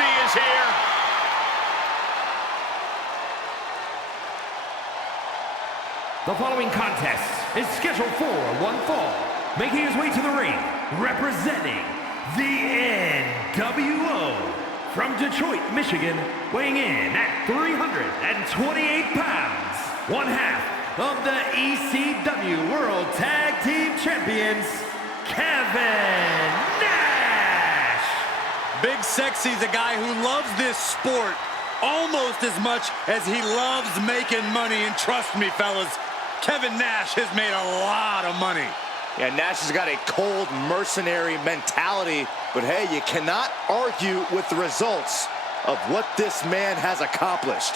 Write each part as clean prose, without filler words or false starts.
Sexy is here. The following contest is scheduled for one fall. Making his way to the ring, representing the NWO. From Detroit, Michigan, weighing in at 328 pounds. One half of the ECW World Tag Team Champions, Kevin Nash. Big Sexy's a guy who loves this sport almost as much as he loves making money. And trust me, fellas, Kevin Nash has made a lot of money. Yeah, Nash has got a cold, mercenary mentality, but hey, you cannot argue with the results of what this man has accomplished.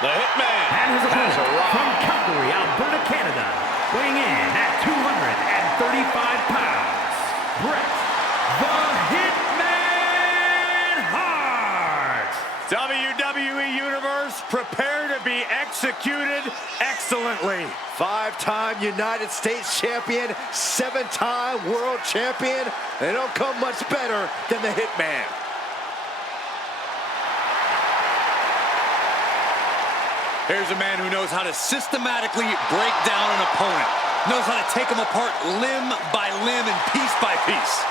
The Hitman And his opponent from Calgary, Alberta, Canada, weighing in at 235 pounds, Bret the Hitman Hart. WWE Universe, prepare to be executed excellently. Five-time United States champion, seven-time world champion. They don't come much better than the Hitman. Here's a man who knows how to systematically break down an opponent. Knows how to take them apart limb by limb and piece by piece.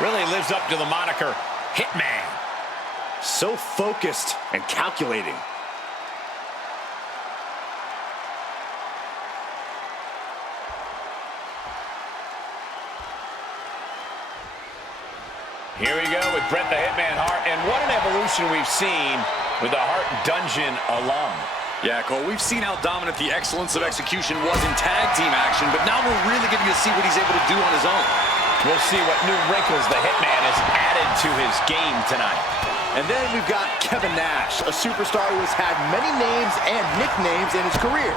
really lives up to the moniker Hitman. So focused and calculating. Here we go with Bret the Hitman Hart, and what an evolution we've seen with the Hart Dungeon alum. Yeah, Cole, we've seen how dominant the excellence of execution was in tag team action, but now we're really getting to see what he's able to do on his own. We'll see what new wrinkles the Hitman has added to his game tonight. And then we've got Kevin Nash, a superstar who has had many names and nicknames in his career,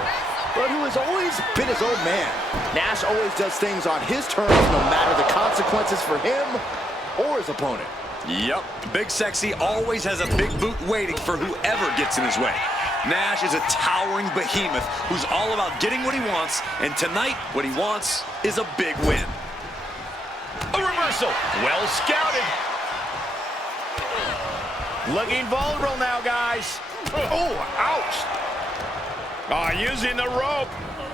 but who has always been his own man. Nash always does things on his terms, no matter the consequences for him or his opponent. Yep, Big Sexy always has a big boot waiting for whoever gets in his way. Nash is a towering behemoth who's all about getting what he wants, and tonight, what he wants is a big win. A reversal, well scouted. Looking vulnerable now, guys. Oh, ouch. Using the rope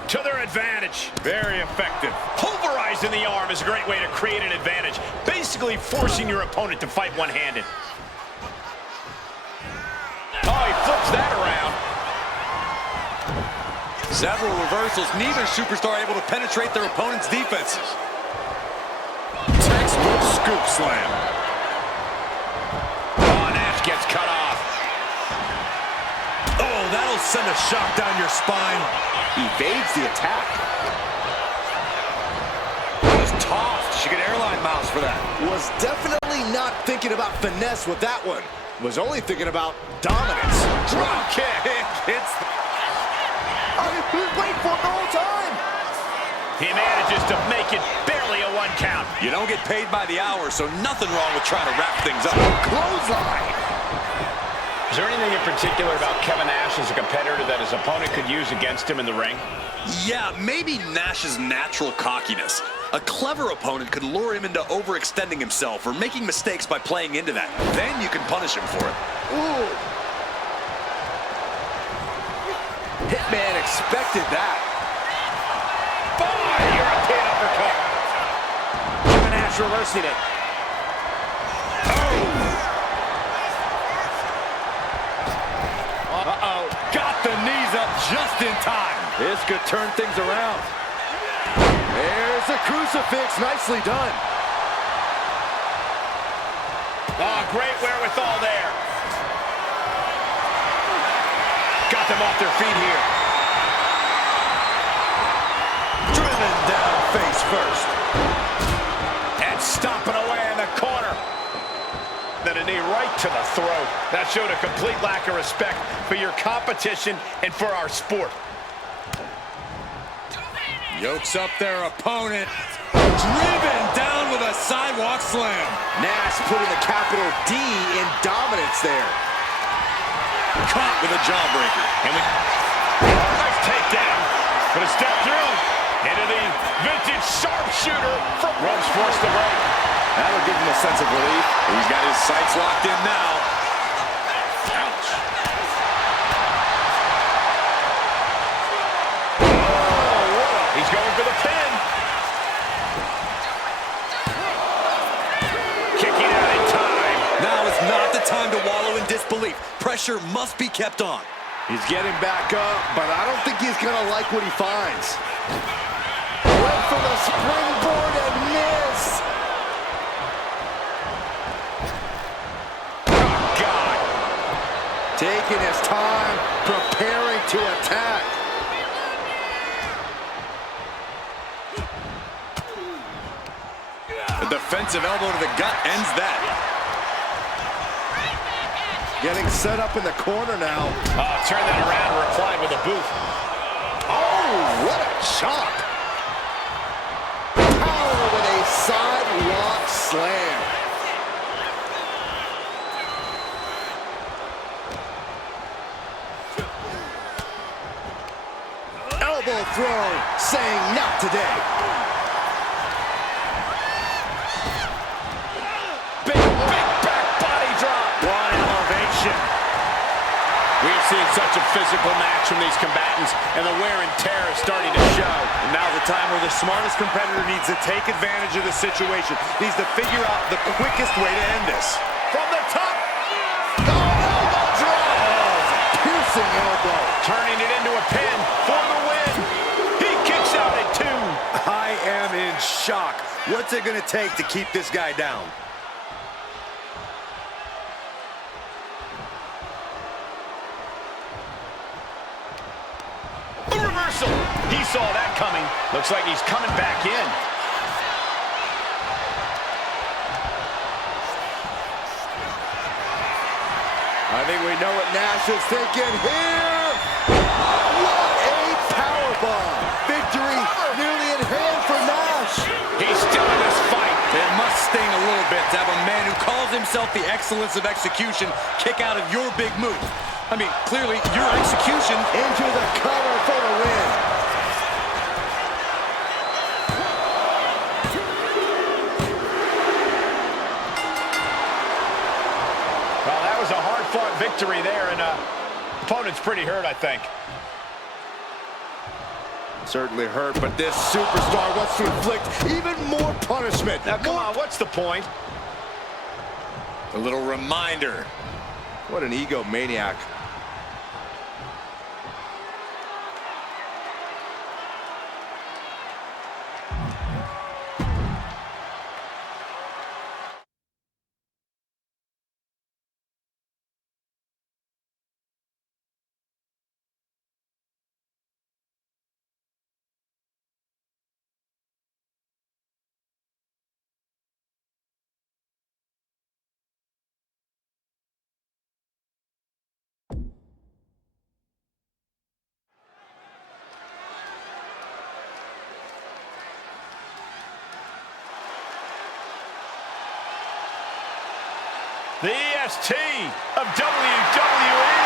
to their advantage. Very effective. Pulverizing the arm is a great way to create an advantage. Basically forcing your opponent to fight one-handed. Oh, he flips that around. Several reversals, neither superstar able to penetrate their opponent's defenses. Textbook scoop slam. Oh, Nash gets cut off. Oh, that'll send a shock down your spine. Evades the attack. Was tossed. She could airline miles for that. Was definitely not thinking about finesse with that one. Was only thinking about dominance. Drop kick. It's... He was waiting for it the whole time. He manages to make it barely a one count. You don't get paid by the hour, so nothing wrong with trying to wrap things up. Clothesline. Is there anything in particular about Kevin Nash as a competitor that his opponent could use against him in the ring? Yeah, maybe Nash's natural cockiness. A clever opponent could lure him into overextending himself or making mistakes by playing into that. Then you can punish him for it. Ooh. Hitman expected that. European uppercut. Kevin Nash reversing it. Uh-oh. Got the knees up just in time. This could turn things around. There's the crucifix. Nicely done. Oh, great wherewithal there. Got them off their feet here. Driven first. And stomping away in the corner. Then a knee right to the throat. That showed a complete lack of respect for your competition and for our sport. Yokes up their opponent. Driven down with a sidewalk slam. Nash putting the capital D in dominance there. Caught with a jawbreaker. And nice takedown. But a step through into the vintage sharpshooter from ropes forced to break. That'll give him a sense of relief. He's got his sights locked in now. Ouch. He's going for the pin. Kicking out in time. Now is not the time to wallow in disbelief. Pressure must be kept on. He's getting back up, but I don't think he's gonna like what he finds. Went for the springboard and miss. Oh, God. Taking his time, preparing to attack. A defensive elbow to the gut ends that. Getting set up in the corner now. Oh, turn that around and replied with a boot. Oh, what a chop. Power with a sidewalk slam. Elbow throw, saying not today. Big back body drop. What an elevation. We have seen such a physical match from these combatants, and the wear and tear is starting to show. And now's the time where the smartest competitor needs to take advantage of the situation. Needs to figure out the quickest way to end this. From the top. Oh, elbow drop. Piercing elbow. Turning it into a pin for the win. He kicks out at 2. I am in shock. What's it going to take to keep this guy down? A reversal. He saw that coming. Looks like he's coming back in. I think we know what Nash is thinking here. What a powerbomb. Victory nearly in hand for Nash. He's still in this fight. It must sting a little bit to have a man who calls himself the excellence of execution kick out of your big move. I mean, clearly, your execution... Into the cover for the win. Well, that was a hard-fought victory there, and opponent's pretty hurt, I think. Certainly hurt, but this superstar wants to inflict even more punishment. Now, come on, what's the point? A little reminder. What an egomaniac. The EST of WWE.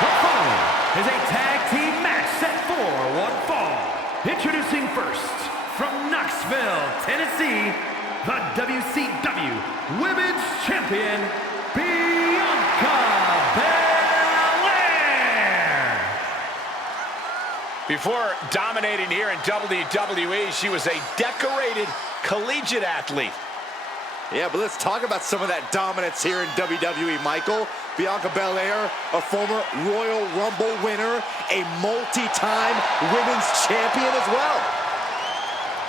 The following is a tag team match set for one fall. Introducing first, from Knoxville, Tennessee, the WCW Women's Champion, Bianca Belair. Before dominating here in WWE, she was a decorated collegiate athlete. Yeah, but let's talk about some of that dominance here in WWE, Michael. Bianca Belair, a former Royal Rumble winner, a multi-time women's champion as well.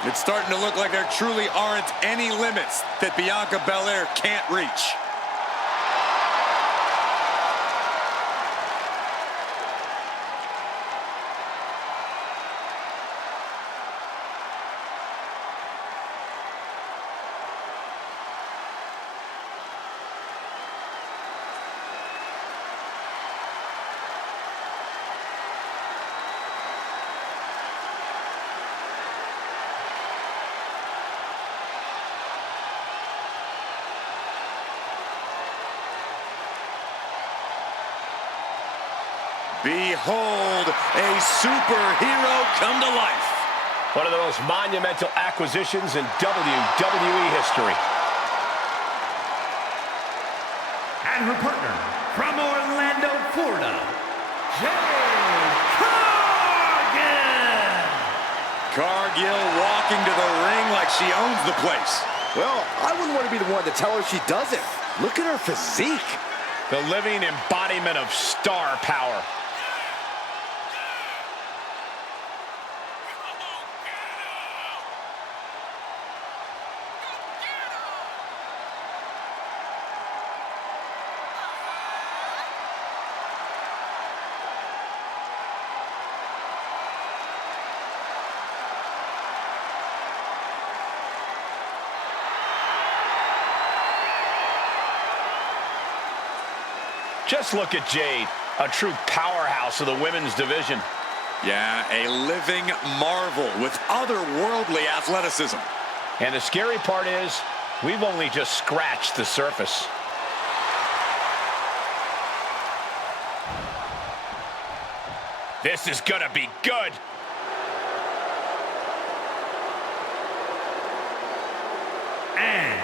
It's starting to look like there truly aren't any limits that Bianca Belair can't reach. Behold, a superhero come to life. One of the most monumental acquisitions in WWE history. And her partner, from Orlando, Florida, Jade Cargill! Cargill walking to the ring like she owns the place. Well, I wouldn't want to be the one to tell her she doesn't. Look at her physique. The living embodiment of star power. Just look at Jade, a true powerhouse of the women's division. Yeah, a living marvel with otherworldly athleticism. And the scary part is, we've only just scratched the surface. This is gonna be good. And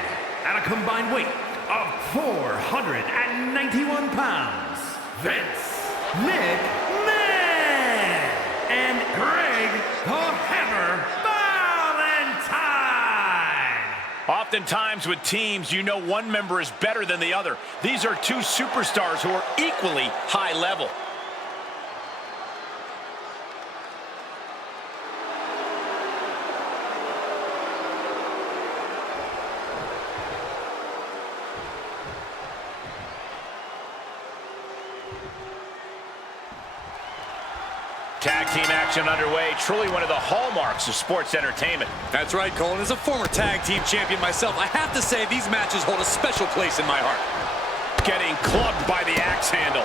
at a combined weight of 491 pounds, Vince McMahon and Greg the Hammer Valentine. Oftentimes with teams, you know one member is better than the other. These are two superstars who are equally high level. Tag team action underway, truly one of the hallmarks of sports entertainment. That's right, Cole. As a former tag team champion myself, I have to say these matches hold a special place in my heart. Getting clubbed by the axe handle.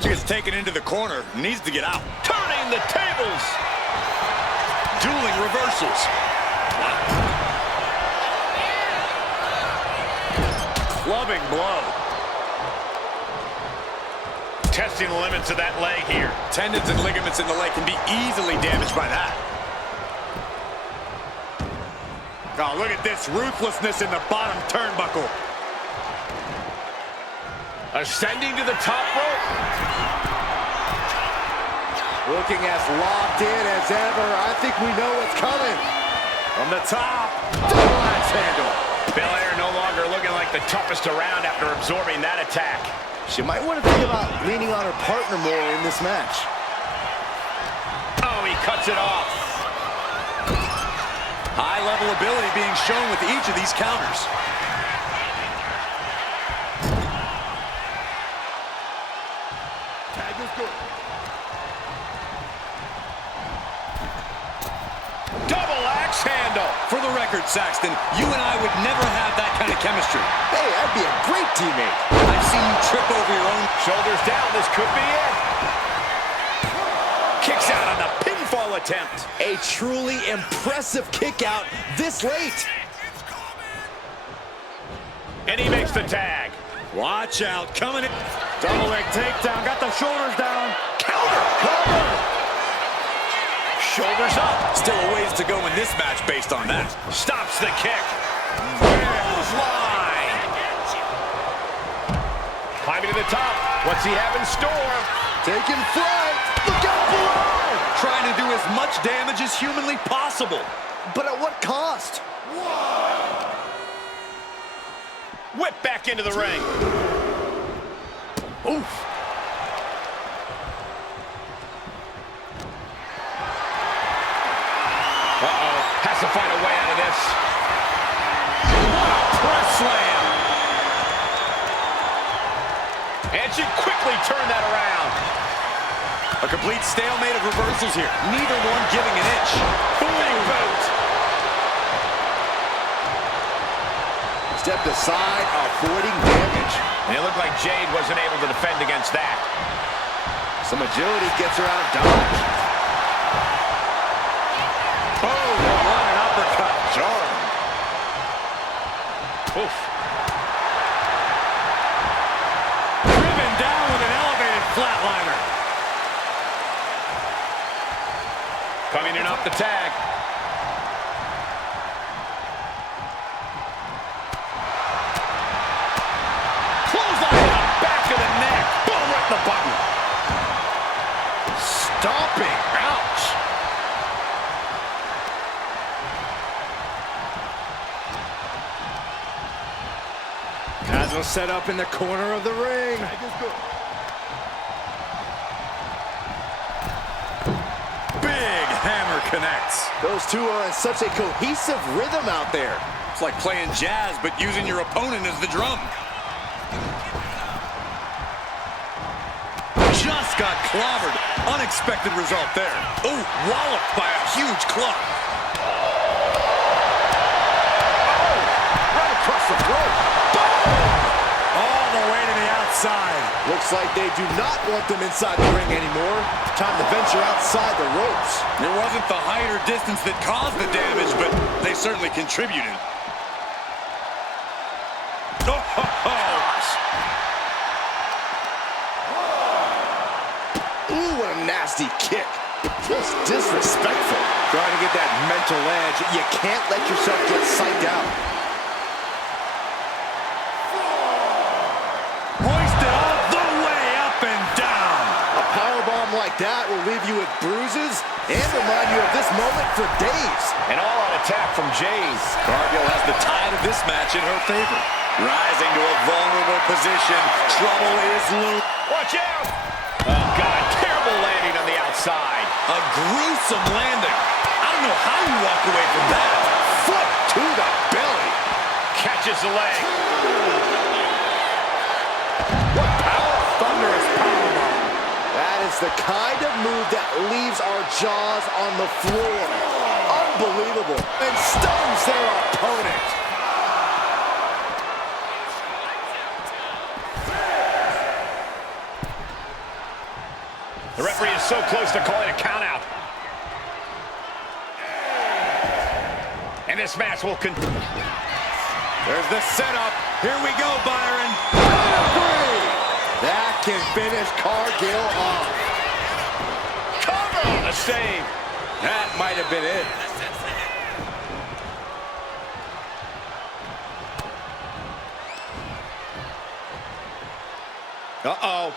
She gets taken into the corner, needs to get out. Turning the tables. Dueling reversals. Clubbing blow. Testing the limits of that leg here. Tendons and ligaments in the leg can be easily damaged by that. Oh, look at this ruthlessness in the bottom turnbuckle. Ascending to the top rope. Looking as locked in as ever. I think we know what's coming. From the top. Double axe handle. Belair no longer looking like the toughest around after absorbing that attack. She might want to think about leaning on her partner more in this match. Oh, he cuts it off. High-level ability being shown with each of these counters. Tag is good. Double axe handle. For the record, Saxton, you and I would never have that kind of chemistry. Hey, I'd be a great teammate. I've seen you trip over your own. Shoulders down, this could be it. Kicks out on the pinfall attempt. A truly impressive kick out this late. And he makes the tag. Watch out, coming in. Double leg takedown, got the shoulders down. Counter. Shoulders up. Still a ways to go in this match based on that. Stops the kick. Line. Climbing to the top. What's he have in store? Taking flight. Look out below. Trying to do as much damage as humanly possible. But at what cost? Whip back into the ring. Oof. Uh-oh. Has to find a way out of this. What a press slam. And she quickly turned that around. A complete stalemate of reversals here. Neither one giving an inch. Big boot. Stepped aside, avoiding damage. And it looked like Jade wasn't able to defend against that. Some agility gets her out of dodge. Oh, what an uppercut. Jarring. Oof. Coming in off the tag. Clothesline up back of the neck. Boom, right in the button. Stomping. Ouch. Has him set up in the corner of the ring. Big hammer connects. Those two are in such a cohesive rhythm out there. It's like playing jazz, but using your opponent as the drum. Just got clobbered. Unexpected result there. Oh, walloped by a huge club. Right across the throat. All the way to the outside. Looks like they do not want them inside the ring anymore. Time to venture outside the ropes. It wasn't the height or distance that caused the damage, but they certainly contributed. Oh, ho, ho. Ooh, what a nasty kick. Just disrespectful. Trying to get that mental edge. You can't let yourself get psyched out. Hoisted all the way up and down. A powerbomb like that will leave you with bruises and remind you of this moment for days. An all-out attack from Jays. Cargill has the tide of this match in her favor. Rising to a vulnerable position. Trouble is loose. Watch out! Oh, God, terrible landing on the outside. A gruesome landing. I don't know how you walk away from that. Foot to the belly. Catches the leg. What power! Thunderous powerbomb. That is the kind of move that leaves our jaws on the floor. Unbelievable. And stuns their opponent. The referee is so close to calling a countout. And this match will continue. There's the setup. Here we go, Byron. That can finish Cargill off. Cover on the save. That might have been it. Uh-oh.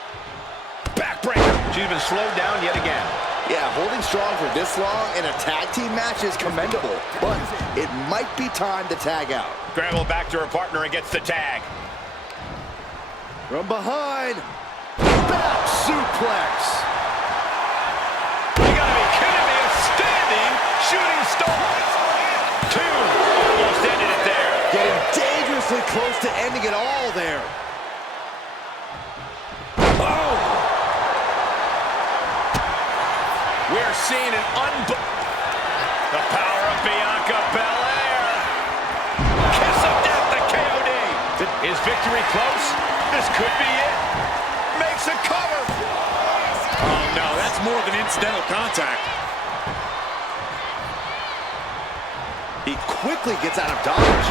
Backbreaker. She's been slowed down yet again. Yeah, holding strong for this long in a tag team match is commendable, but it might be time to tag out. Scramble back to her partner and gets the tag. From behind, back suplex. You gotta be kidding me. A standing shooting star. Two. Almost ended it there. Getting dangerously close to ending it all there. We're seeing an the power of Bianca Belair. Kiss of death to KOD. Is victory close? This could be it. Makes a cover. Oh, no, that's more than incidental contact. He quickly gets out of dodge.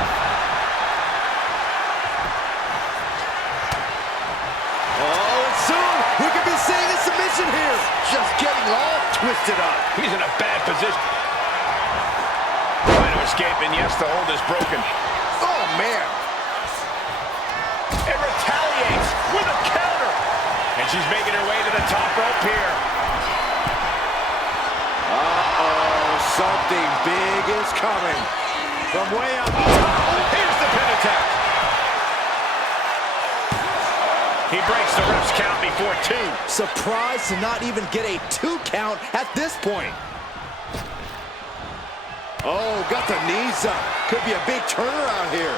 Oh, and soon we could be seeing a submission here. Just getting all twisted up. He's in a bad position. Trying to escape, and yes, the hold is broken. Oh, man. And retaliates with a counter. And she's making her way to the top rope here. Uh-oh, something big is coming. From way up top. Here's the pin attack. He breaks the ref's count before two. Surprised to not even get a 2 count at this point. Oh, got the knees up. Could be a big turnaround here.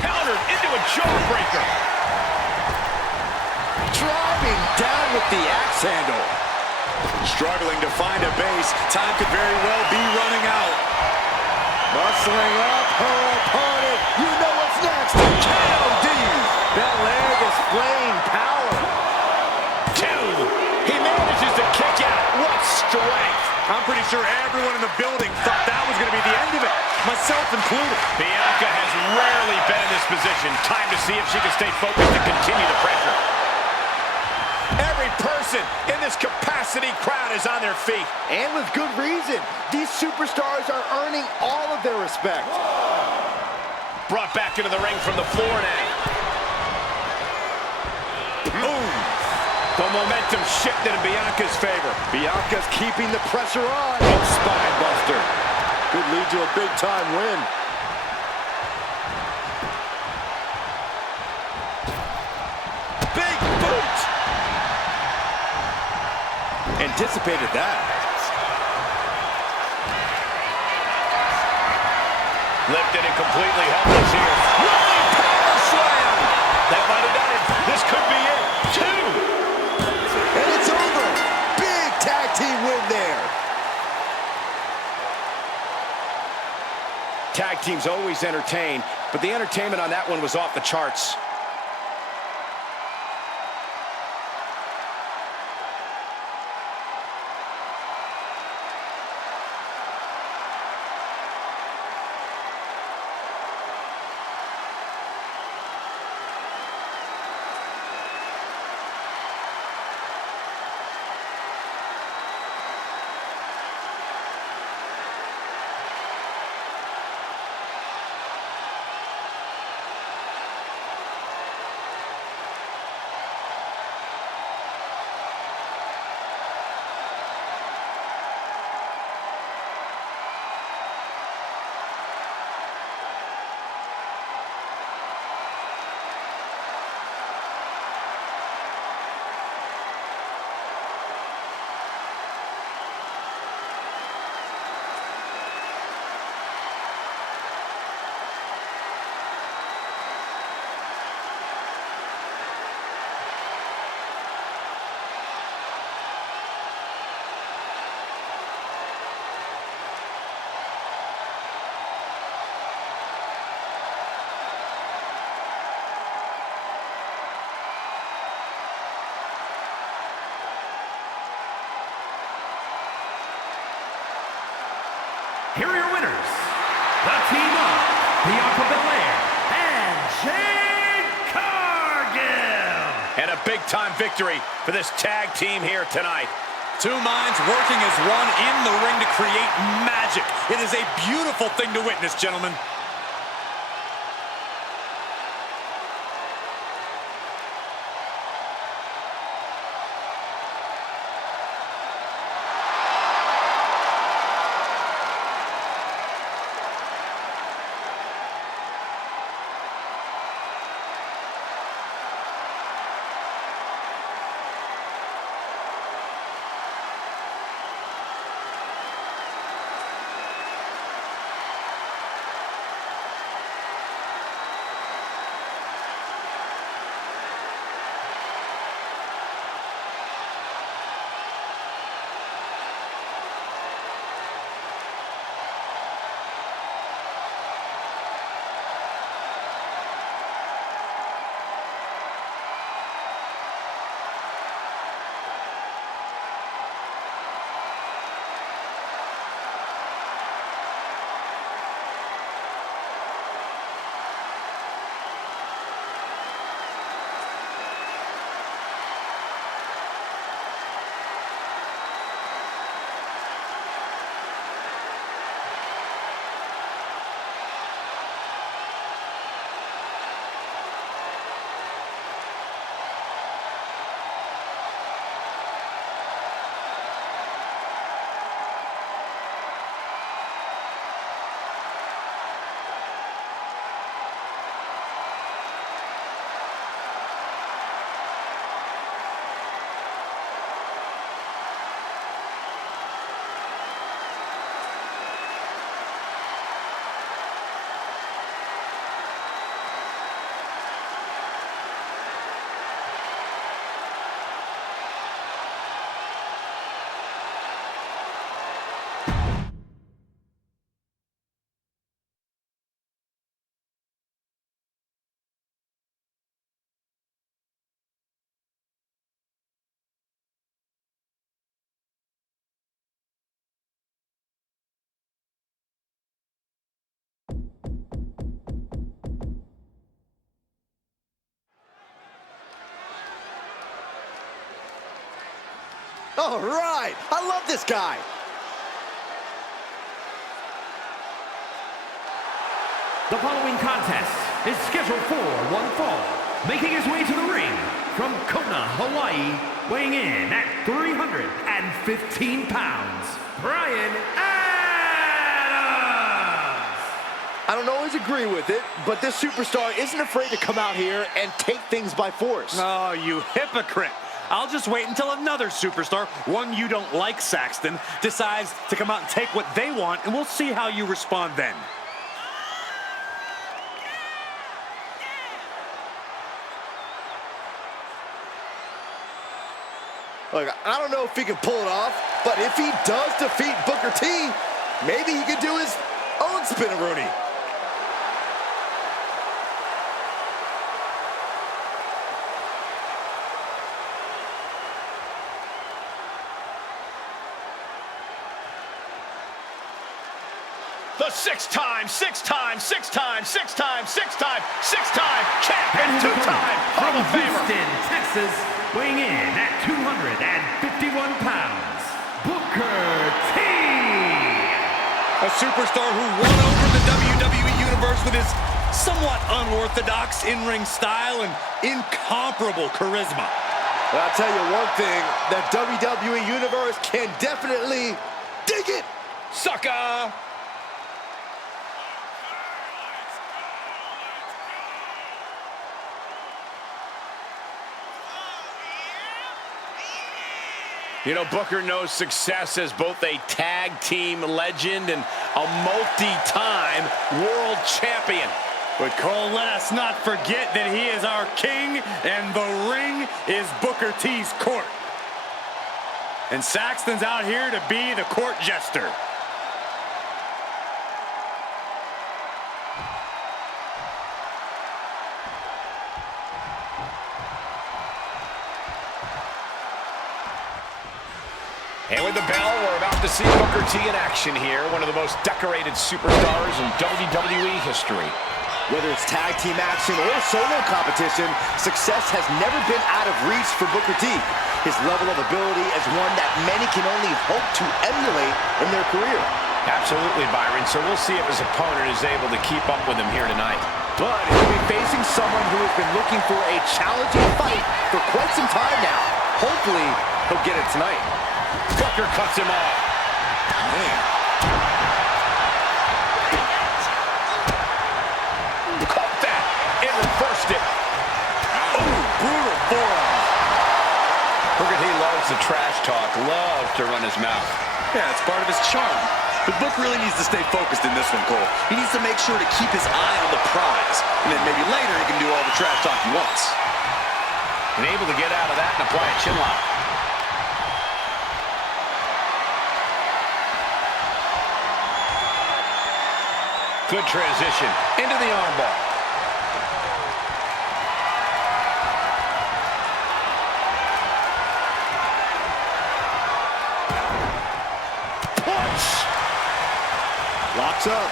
Countered into a jawbreaker. Driving down with the axe handle. Struggling to find a base. Time could very well be running out. Muscling up her opponent. You know what's next. KOD. Belair displaying power. Two. He manages to kick out. What strength. I'm pretty sure everyone in the building thought that was going to be the end of it, myself included. Bianca has rarely been in this position. Time to see if she can stay focused and continue the pressure. Every person in this capacity crowd crowd is on their feet. And with good reason. These superstars are earning all of their respect. Brought back into the ring from the floor now. Boom. The momentum shifted in Bianca's favor. Bianca's keeping the pressure on. Oh, spine buster. Could lead to a big-time win. Big boot. Anticipated that. Lifted and completely helpless here. Rolling power slam. That might have done it. This could be it. 2. And it's over. Big tag team win there. Tag teams always entertain, but the entertainment on that one was off the charts. Here are your winners, the team of Bianca Belair and Jade Cargill. And a big-time victory for this tag team here tonight. Two minds working as one in the ring to create magic. It is a beautiful thing to witness, gentlemen. All right, I love this guy. The following contest is scheduled for one fall. Making his way to the ring from Kona, Hawaii, weighing in at 315 pounds, Brian Adams! I don't always agree with it, but this superstar isn't afraid to come out here and take things by force. Oh, you hypocrite. I'll just wait until another superstar, one you don't like, Saxton, decides to come out and take what they want, and we'll see how you respond then. Look, I don't know if he can pull it off, but if he does defeat Booker T, maybe he could do his own spin-a-rooney. The six-time champ and two-time Hall From of Famer. Houston, Texas, weighing in at 251 pounds, Booker T! A superstar who won over the WWE Universe with his somewhat unorthodox in-ring style and incomparable charisma. But I'll tell you one thing, the WWE Universe can definitely dig it! Sucker! You know, Booker knows success as both a tag team legend and a multi-time world champion. But Cole, let us not forget that he is our king, and the ring is Booker T's court. And Saxton's out here to be the court jester. And with the bell, we're about to see Booker T in action here, one of the most decorated superstars in WWE history. Whether it's tag team action or solo competition, success has never been out of reach for Booker T. His level of ability is one that many can only hope to emulate in their career. Absolutely, Byron. So we'll see if his opponent is able to keep up with him here tonight. But he'll be facing someone who has been looking for a challenging fight for quite some time now. Hopefully, he'll get it tonight. Booker cuts him off. Man. Caught that and reversed it. Ooh, brutal forearm. Booker T loves the trash talk, loves to run his mouth. Yeah, it's part of his charm. But Book really needs to stay focused in this one, Cole. He needs to make sure to keep his eye on the prize. And then maybe later he can do all the trash talk he wants. And able to get out of that and apply a chin lock. Good transition into the armbar. Punch! Locks up.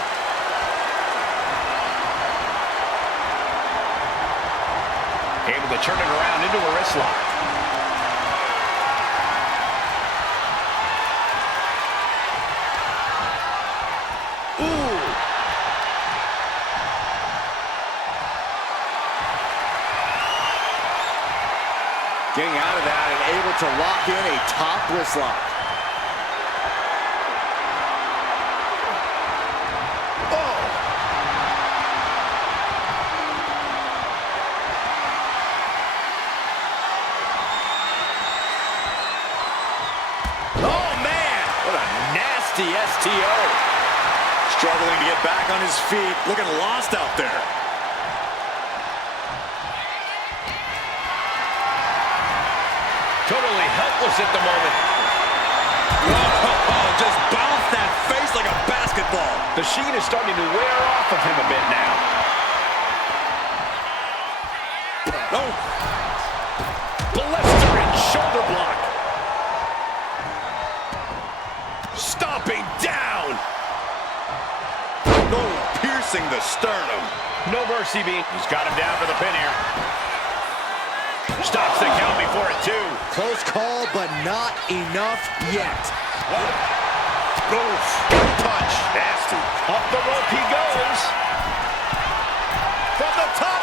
Able to turn it around into a wrist lock. Getting out of that and able to lock in a top wrist lock. Oh! Oh, man! What a nasty STO. Struggling to get back on his feet, looking lost out there. Totally helpless at the moment. Oh, just bounced that face like a basketball. The sheen is starting to wear off of him a bit now. Oh, Blistering shoulder block. Stomping down. oh, piercing the sternum. No mercy beat. He's got him down for the pin here. Stops the count before it, too. Close call, but not enough yet. Oof. Punch. Nasty. Up the rope he goes. From the top.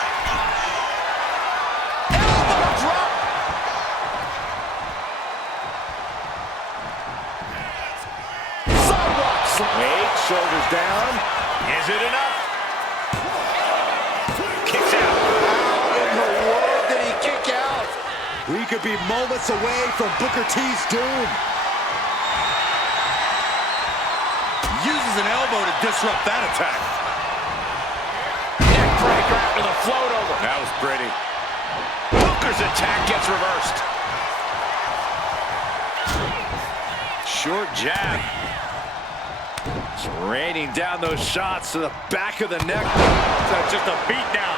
Elbow drop. Sidewalk slam. Wait, shoulders down. Is it enough? Kicks out. How in the world did he kick out? We could be moments away from Booker T's doom. Uses an elbow to disrupt that attack. Neck breaker after the float over. That was pretty. Booker's attack gets reversed. Short jab. Just raining down those shots to the back of the neck. Just a beat down.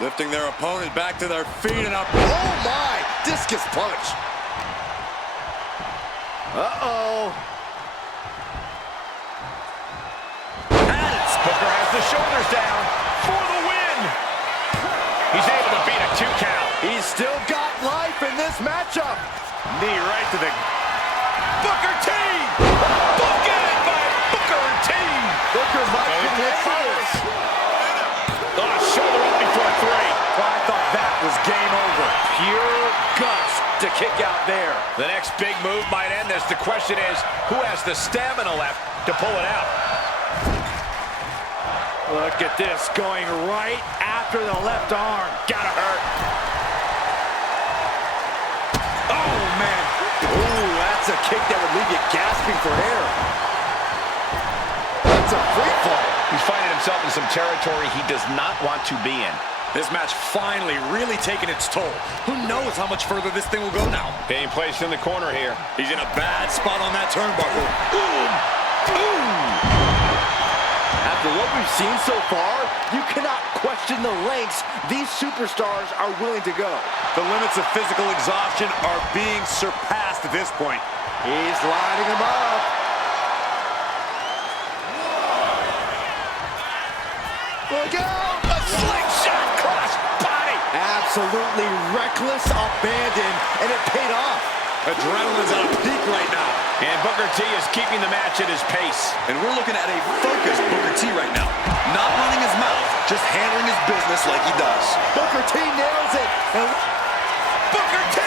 Lifting their opponent back to their feet and up. Oh my! Discus punch. Uh-oh. Booker has the shoulders down for the win. He's able to beat a 2 count. He's still got life in this matchup. Knee right to the Booker T. Booked it by Booker T. Booker might commit to this. Shoulder up before 3. Well, I thought that was game over. Pure guts to kick out there. The next big move might end this. The question is, who has the stamina left to pull it out? Look at this, going right after the left arm. Gotta hurt. Oh, man. Ooh, that's a kick that would leave you gasping for air. That's a free fall. He's finding himself in some territory he does not want to be in. This match finally really taking its toll. Who knows how much further this thing will go now? Being placed in the corner here. He's in a bad spot on that turnbuckle. Boom! Boom! After what we've seen so far, you cannot question the lengths these superstars are willing to go. The limits of physical exhaustion are being surpassed at this point. He's lining them up. Look out! A slingshot cross body! Absolutely reckless abandon, and it paid off. Adrenaline's at a peak right now. And Booker T is keeping the match at his pace. And we're looking at a focused Booker T right now. Not running his mouth, just handling his business like he does. Booker T nails it. And Booker T!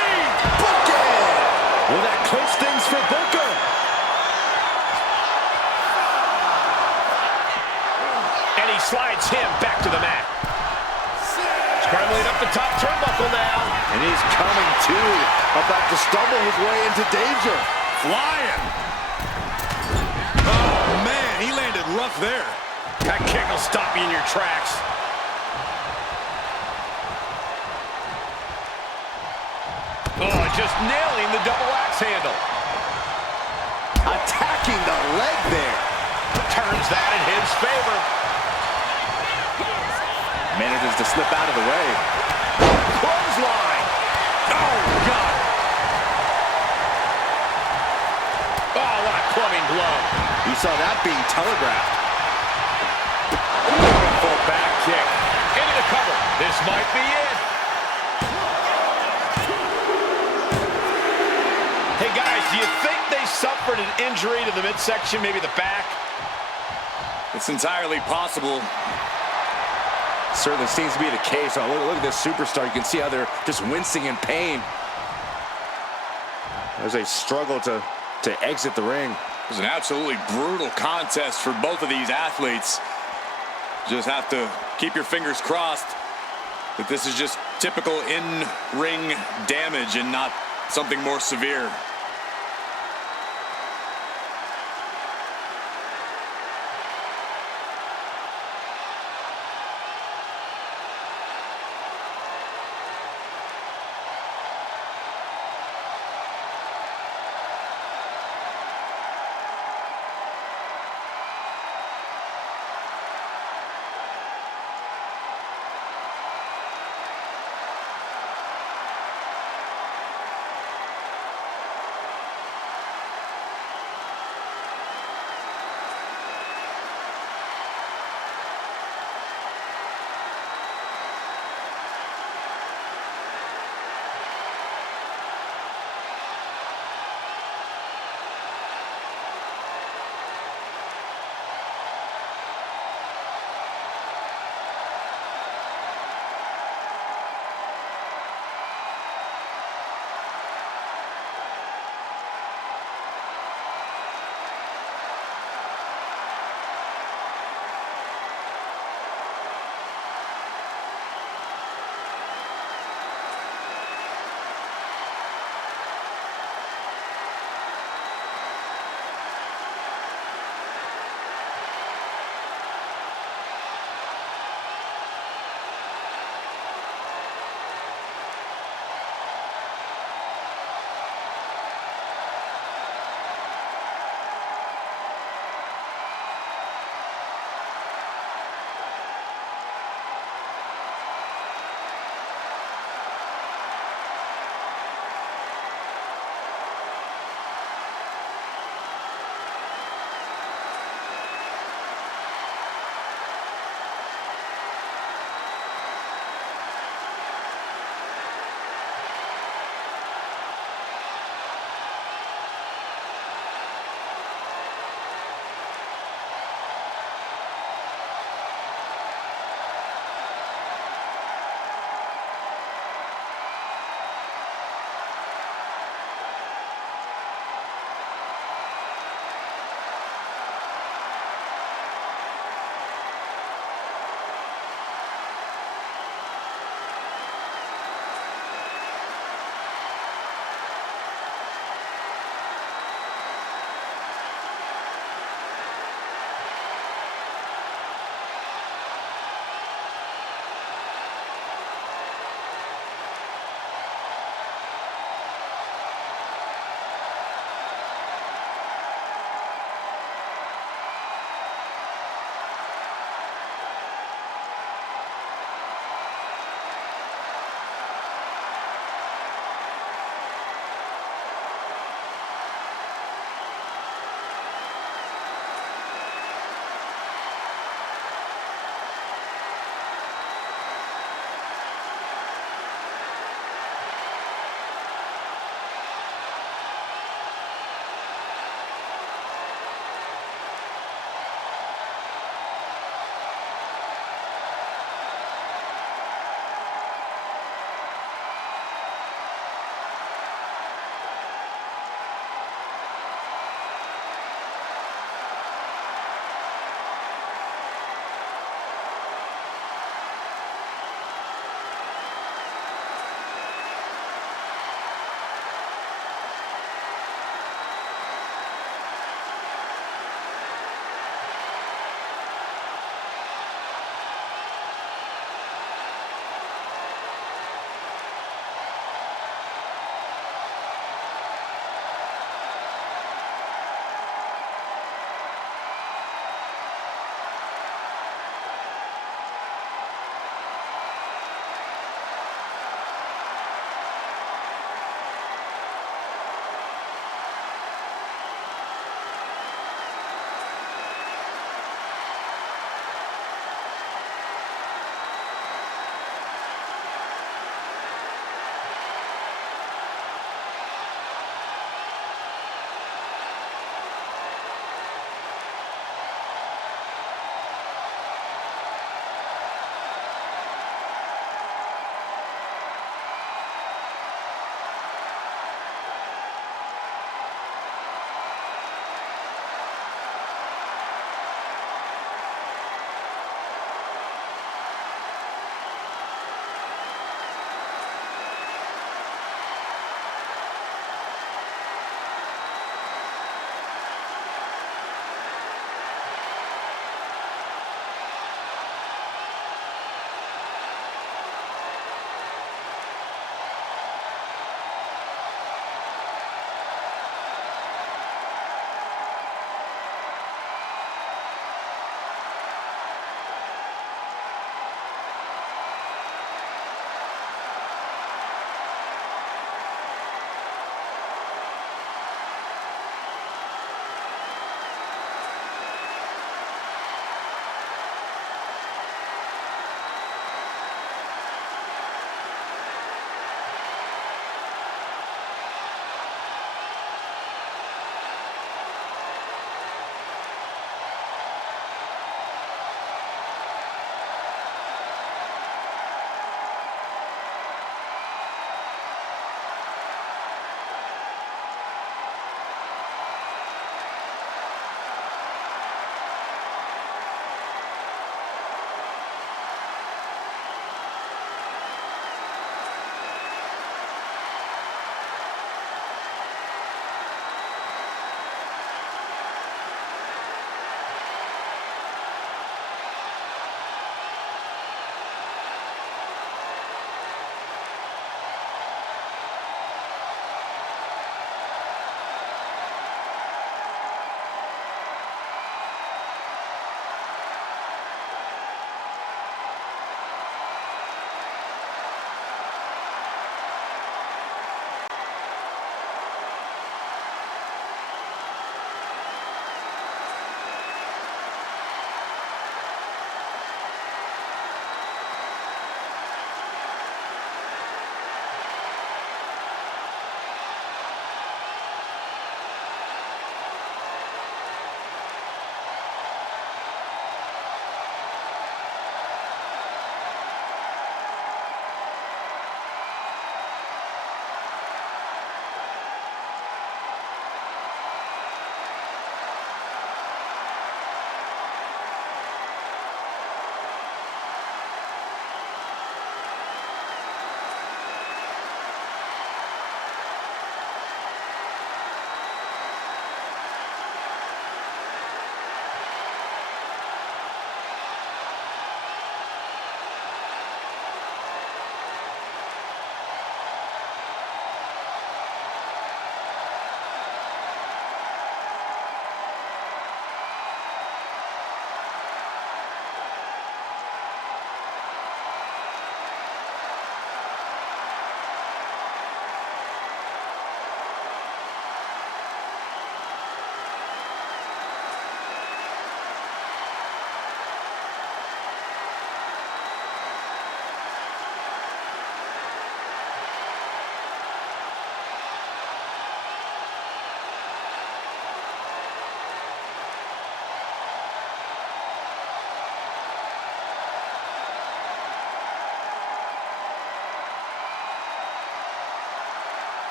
book it! Will that clinch things for Booker? And he slides him back to the mat. Scrambling up the top turnbuckle now. And he's coming to, about to stumble his way into danger. Flying. Oh, man, he landed rough there. That kick will stop you in your tracks. Oh, just nailing the double axe handle. Attacking the leg there. Turns that in his favor. Manages to slip out of the way. Clothesline. Oh, God. Oh, what a clubbing blow. We saw that being telegraphed. Full back kick. Into the cover. This might be it. Hey, guys, do you think they suffered an injury to the midsection, maybe the back? It's entirely possible. Certainly seems to be the case. Oh, look at this superstar. You can see how they're just wincing in pain. There's a struggle to exit the ring. It was an absolutely brutal contest for both of these athletes. Just have to keep your fingers crossed that this is just typical in-ring damage and not something more severe.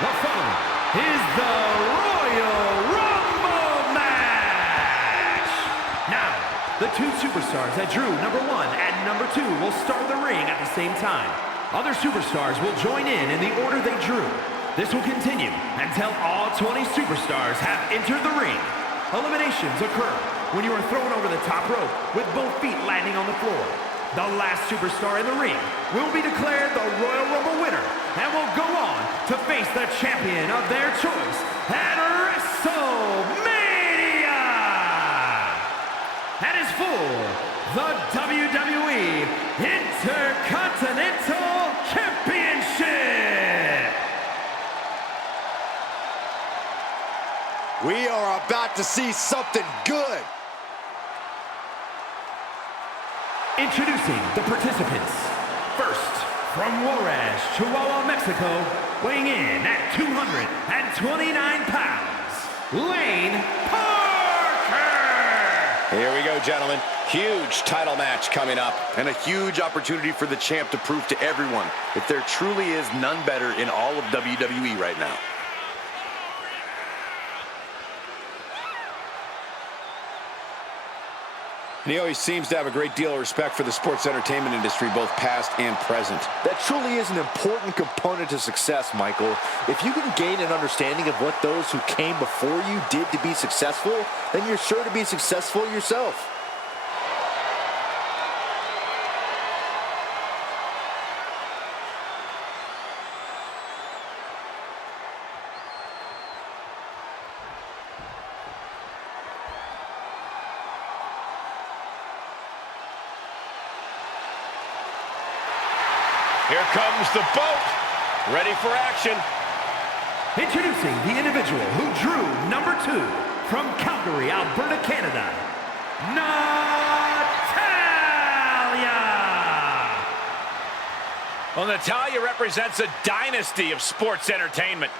The following is the Royal Rumble match. Now, the two superstars that drew number 1 and number 2 will start the ring at the same time. Other superstars will join in the order they drew. This will continue until all 20 superstars have entered the ring. Eliminations occur when you are thrown over the top rope with both feet landing on the floor. The last superstar in the ring will be declared the Royal Rumble winner and will go on to face the champion of their choice at WrestleMania. And is for the WWE Intercontinental Championship. We are about to see something good. Introducing the participants. First, from Juarez, Chihuahua, Mexico, weighing in at 229 pounds, Lane Parker! Here we go, gentlemen. Huge title match coming up. And a huge opportunity for the champ to prove to everyone that there truly is none better in all of WWE right now. And he always seems to have a great deal of respect for the sports entertainment industry, both past and present. That truly is an important component to success, Michael. If you can gain an understanding of what those who came before you did to be successful, then you're sure to be successful yourself. Here comes the boat, ready for action. Introducing the individual who drew number 2 from Calgary, Alberta, Canada, Natalya! Well, Natalya represents a dynasty of sports entertainment.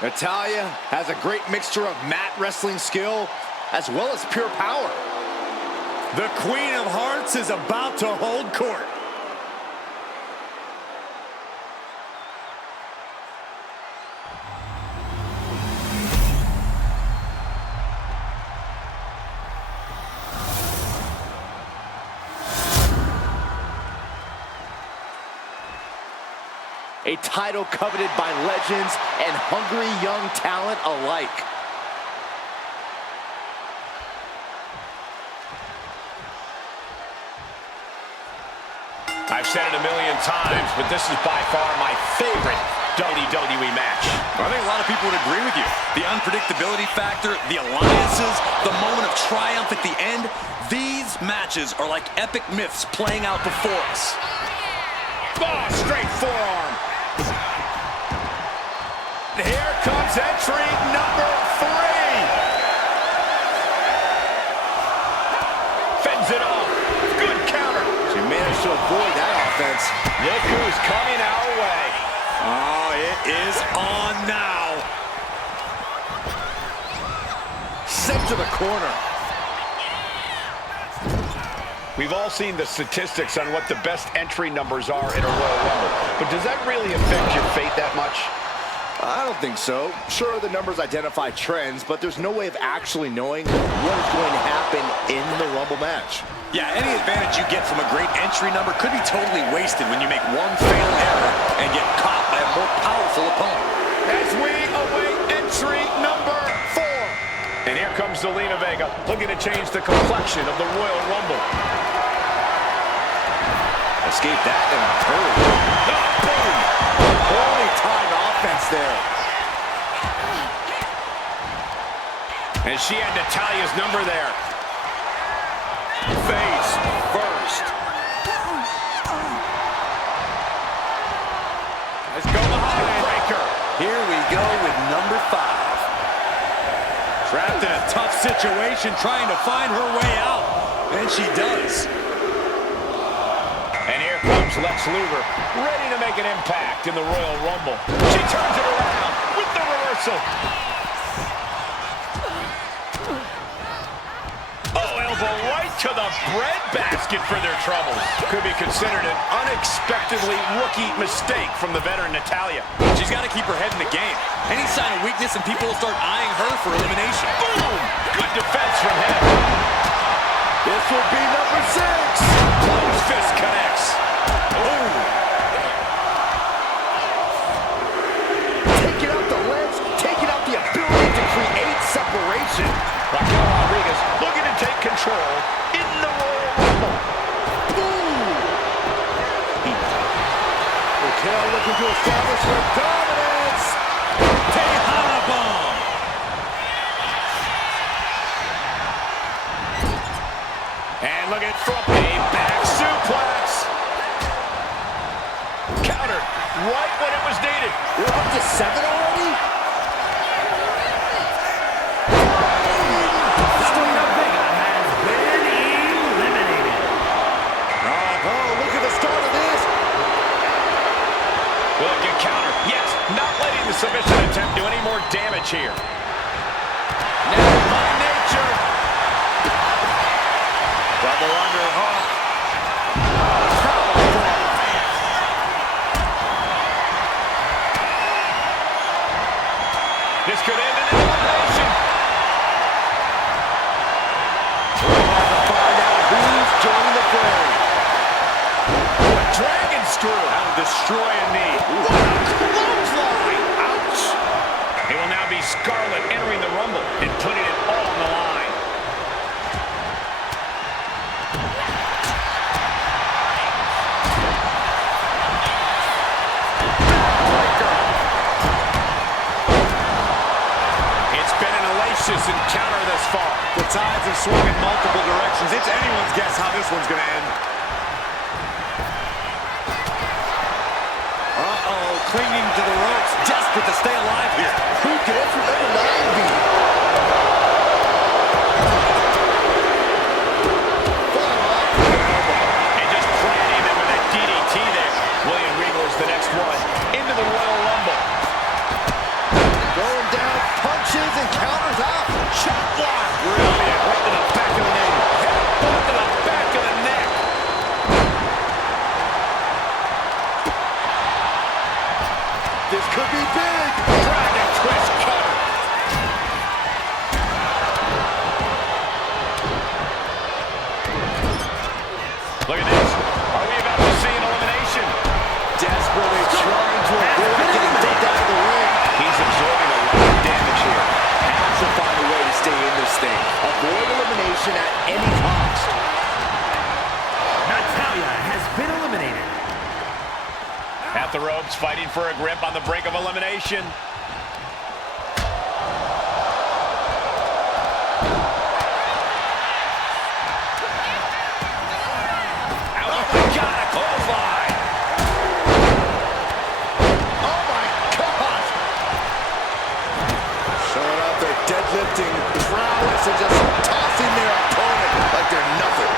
Natalya has a great mixture of mat wrestling skill as well as pure power. The Queen of Hearts is about to hold court. A title coveted by legends and hungry young talent alike. I've said it a million times, but this is by far my favorite WWE match. I think a lot of people would agree with you. The unpredictability factor, the alliances, the moment of triumph at the end. These matches are like epic myths playing out before us. Oh, straight forearm. Here comes entry number 3. Fends it off. Good counter. She managed to avoid that offense. Look who's coming our way. Oh, it is on now. Sent to the corner. We've all seen the statistics on what the best entry numbers are in a Royal Rumble, but does that really affect your fate that much? I don't think so. Sure, the numbers identify trends, but there's no way of actually knowing what is going to happen in the Rumble match. Yeah, any advantage you get from a great entry number could be totally wasted when you make one fatal error and get caught by a more powerful opponent. As we await entry number 4. And here comes Zelina Vega, looking to change the complexion of the Royal Rumble. Escape that in a hurry. Oh, boom! Poorly timed offense there. And she had Natalya's number there. Face first. Let's go behind. Breaker. Here we go with number 5. Trapped in a tough situation, trying to find her way out. And she does. And here comes Here's Lex Luger, ready to make an impact in the Royal Rumble. She turns it around with the reversal. Oh, elbow right to the breadbasket for their troubles. Could be considered an unexpectedly rookie mistake from the veteran Natalya. She's got to keep her head in the game. Any sign of weakness and people will start eyeing her for elimination. Boom! Good defense from him. This will be number 6. Close fist connects. Ooh. Taking out the legs, taking out the ability to create separation. Raquel Rodriguez looking to take control in the Royal Rumble. Boom! Raquel looking to establish her dominance. Tejana bomb. And look at from a back suplex. Counter right when it was needed. We're up to 7 already? Zelina Vega has been eliminated. Oh, look at the start of this. Look at counter. Yes, not letting the submission attempt do any more damage here. Never by nature. Double underhook. This could end in elimination. We're about to find out who's joining the fray. A dragon screw. That'll destroy a knee. What a clothesline. Ouch. It will now be Scarlett entering the Rumble and putting it all on the line. It's been an hellacious encounter thus far. The tides have swung in multiple directions. It's anyone's guess how this one's going to end. Uh-oh, clinging to the ropes, desperate to stay alive here. Who can enter number 9 be? And just planting them with that DDT there. William Regal is the next one into the Royal Rumble. Going down, punches and counters out. Chop block. Brilliant. Right to the back of the neck. Headbutt to the back of the neck. This could be big. Dragon twist cutter. Look at this. Are we about to see an elimination? Desperately trying to avoid getting dumped out of the ring. He's absorbing a lot of damage here. Has to find a way to stay in this thing. Avoid elimination at any cost. Natalya has been eliminated. At the ropes, fighting for a grip on the brink of elimination. Oh my God, a clothesline! Oh my God! Showing off their deadlifting prowess and just tossing their opponent like they're nothing.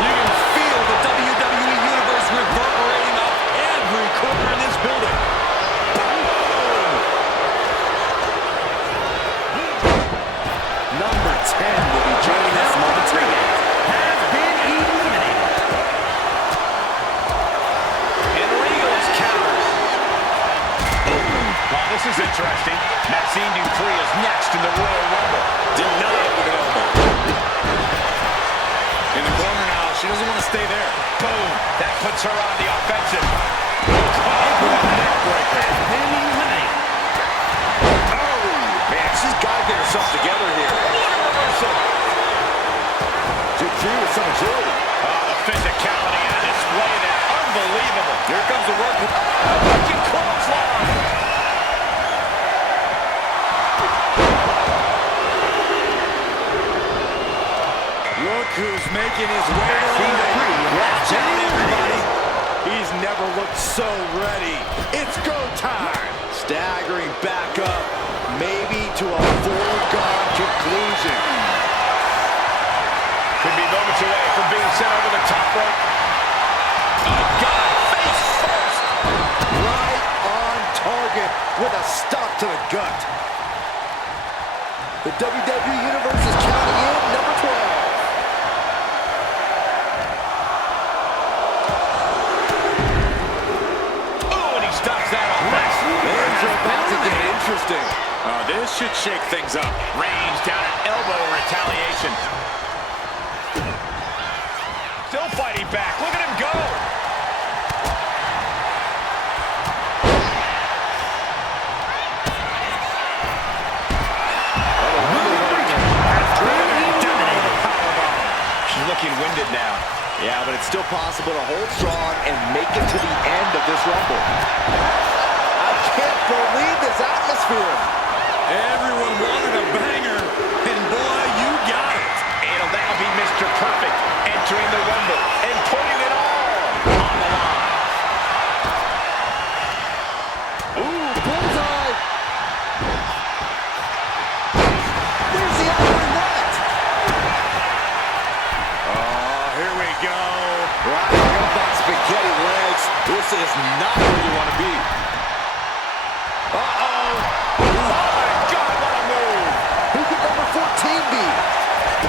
You can feel the WWE Universe reverberating off every corner in this building. Number 10 will be joining us momentarily. Has been eliminated. And Regal's counter. Well, this is interesting. Maxine Dupree is next in the Royal Rumble. Denied with an elbow. In the corner now, she doesn't want to stay there. Boom. That puts her on the offensive. Has been eliminated. Oh, Man, she's got to get herself together here. what a reversal. Dupree with some agility. Oh, the physicality on display there. Unbelievable. Here comes the work. Wicked clothesline. Look who's making his way to the ring. Watch out, everybody. He's never looked so ready. It's go time. Staggering back up, maybe to a foregone conclusion. Could be moments away from being sent over the top rope. Oh, interesting. This should shake things up. Range down an elbow retaliation. Still fighting back. Look at him go. She's looking winded now. Yeah, but it's still possible to hold strong and make it to the end of this Rumble. I can't believe this atmosphere. Everyone wanted a banger, and boy, you got it. It'll now be Mr. Perfect entering the Rumble and putting it all on the line. Ooh, bullseye. There's the iron net. Here we go. Right up on spaghetti legs. This is not where you want to be. Uh-oh. Oh, my God, what a move. Who could number 14 be?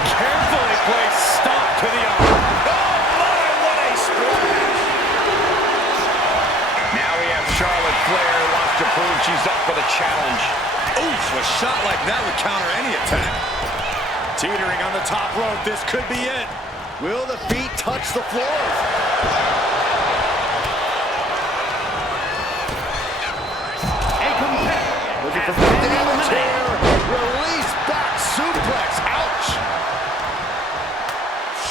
Carefully placed stop to the arm. Oh, my, what a splash. Now we have Charlotte Flair who wants to prove she's up for the challenge. Oof, a shot like that would counter any attack. Teetering on the top rope, this could be it. Will the feet touch the floor? A competitor Looking for has been damage eliminated. here. Release back suplex. Ouch.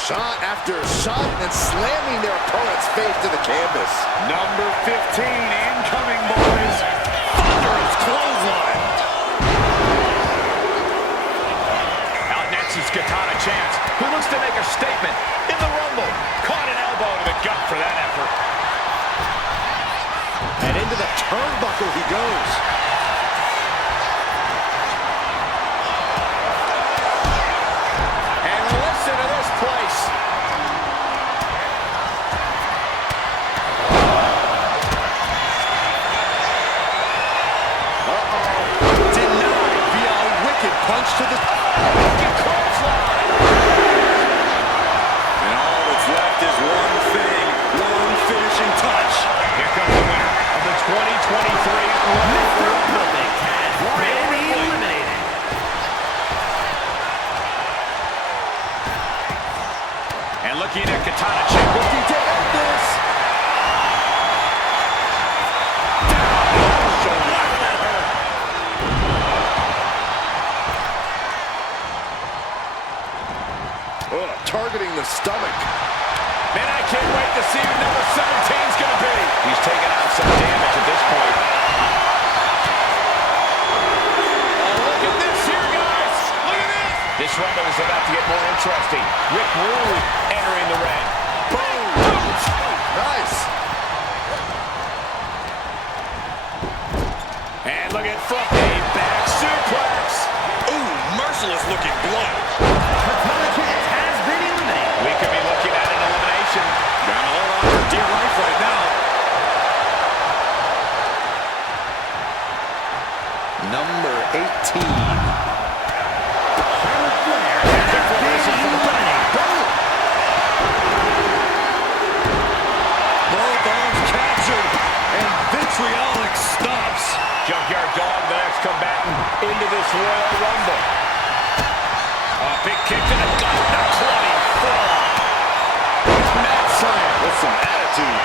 Shot after shot and slamming their opponent's face to the canvas. Number 15 incoming, boys. Thunderous clothesline. Out next is Katana Chance, who looks to make a statement in the Rumble. Caught an elbow to the gut for that effort. And into the turnbuckle he goes. And listen to this place. Denied via a wicked punch to the... Clothesline. And all that's left is one thing, one finishing touch. Here comes the winner of the 2023 Mr. Rumble. Perfect has been eliminated. And looking at Katana Chance. Looking to end this. Oh, targeting the stomach. Man, I can't wait to see who number 17's going to be. He's taking out some damage at this point. Oh, look at this here, guys. Look at this. This Rumble is about to get more interesting. Rick Rude entering the ring. Boom. Nice. And look at front. A back suplex. Ooh, merciless looking blood. Katana Chance has been eliminated. We could be looking at an elimination. Gotta hold on for dear life right now. Number 18. Charlotte Flair has been eliminated. Both arms captured, and vitriolic stops. Junkyard Dog, the next combatant into this Royal Rumble. A big kick to the gut. The 24. Mad slam with some attitude.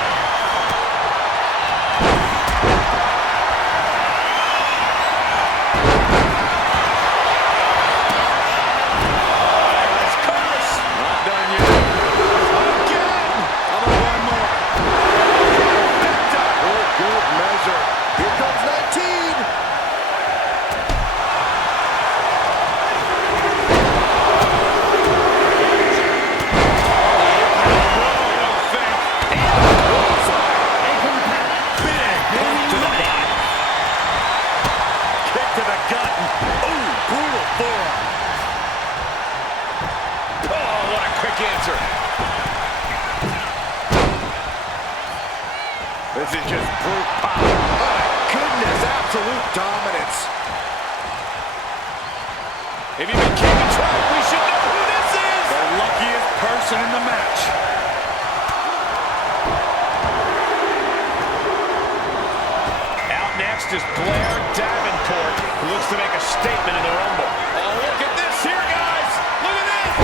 Irish curse. Not done yet. Again. How about one more? Good measure. Here comes 19. This is just brute power. My goodness, absolute dominance. If you've been keeping track, we should know who this is. The luckiest person in the match. Out next is Blair Davenport. to make a statement in the Rumble. Oh, look at this here, guys. Look at this.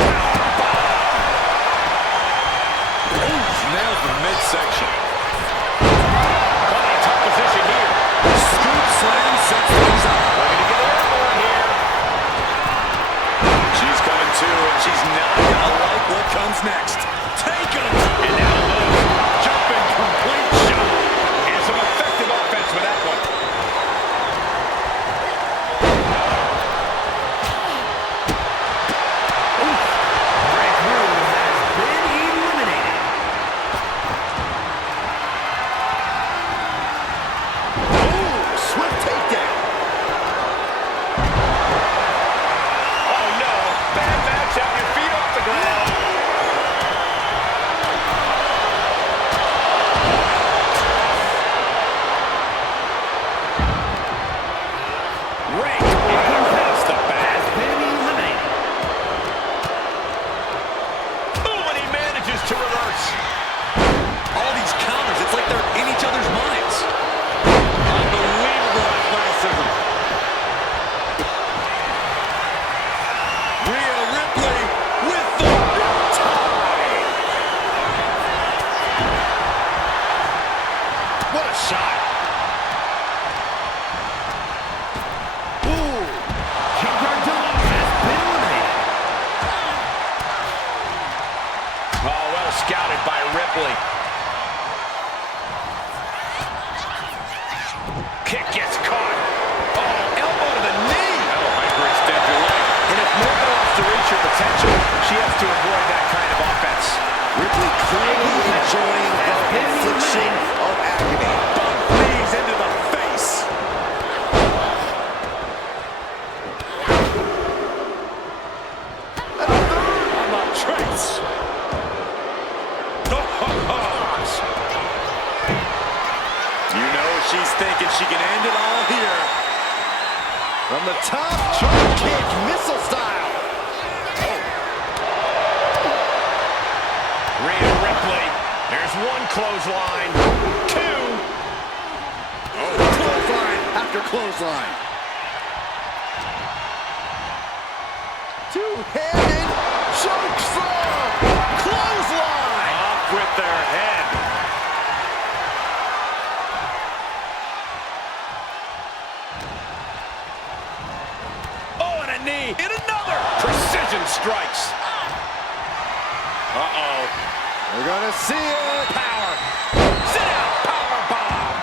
Nails the midsection. Caught in a tough position here. Scoop slam sets things up. Looking to get the airborne here. She's coming to, and she's not gonna like what comes next. Take him! And now Liv, jumping complete shot. And some effective offense with that one. Rick Rude has been eliminated. Ooh, swift takedown. Oh, no. Bad match out. Your feet off the ground. Ray past the back. Has been eliminated. Ooh, and he manages to reverse. All these counters, it's like they're in each other's minds. Unbelievable athleticism. Rhea Ripley with the tie. What a shot. Ooh. Junkyard Dog has been eliminated. Oh, well scouted by Ripley. Kick gets caught. Oh, elbow to the knee. That'll hyperextend your leg. And if Morgan wants to reach her potential, she has to avoid that kind of offense. Ripley clearly enjoying the infliction of agony. Bump knees into the face. I'm not trace. You know she's thinking she can end it all here. From the top, drop kick, missile style. Rhea Ripley. There's one clothesline. Two. Clothesline after clothesline. Two-handed choke slam. Clothesline. Off with their head. Oh, and a knee. And another. Precision strikes. Uh-oh. We're gonna see it. Power. Sit out. Power bomb.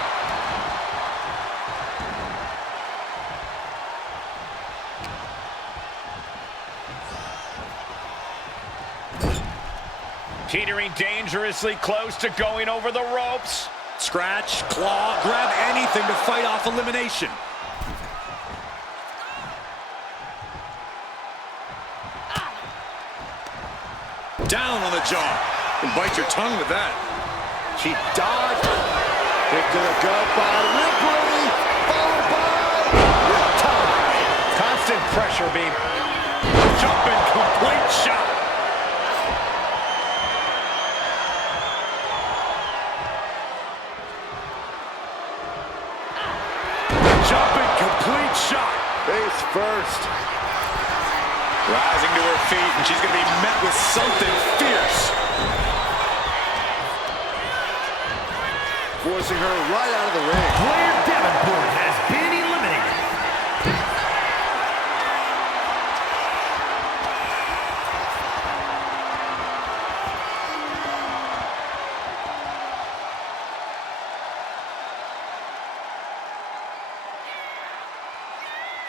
Teetering dangerously close to going over the ropes. Scratch, claw, grab anything to fight off elimination. Down on the jaw. And bite your tongue with that. She dodged. Kick to the gut by Ripley. Followed by Riptide. Constant pressure beam. Jumping complete shot. Jumping complete shot. Face first. Rising to her feet, and she's going to be met with something fierce. Forcing her right out of the ring. Blair Davenport has been eliminated.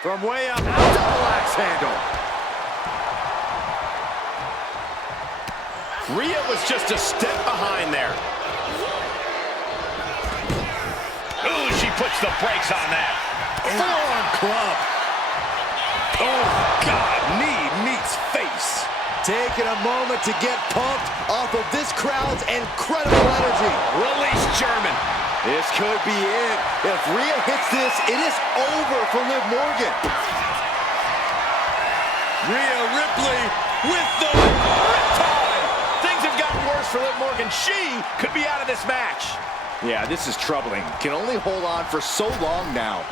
From way up. Double axe handle. Rhea was just a step behind there. Ooh, she puts the brakes on that. Forearm club. Oh, God, knee meets face. Taking a moment to get pumped off of this crowd's incredible energy. Release German. This could be it. If Rhea hits this, it is over for Liv Morgan. Rhea Ripley with the Riptide. Things have gotten worse for Liv Morgan. She could be out of this match. Yeah, this is troubling. Can only hold on for so long now.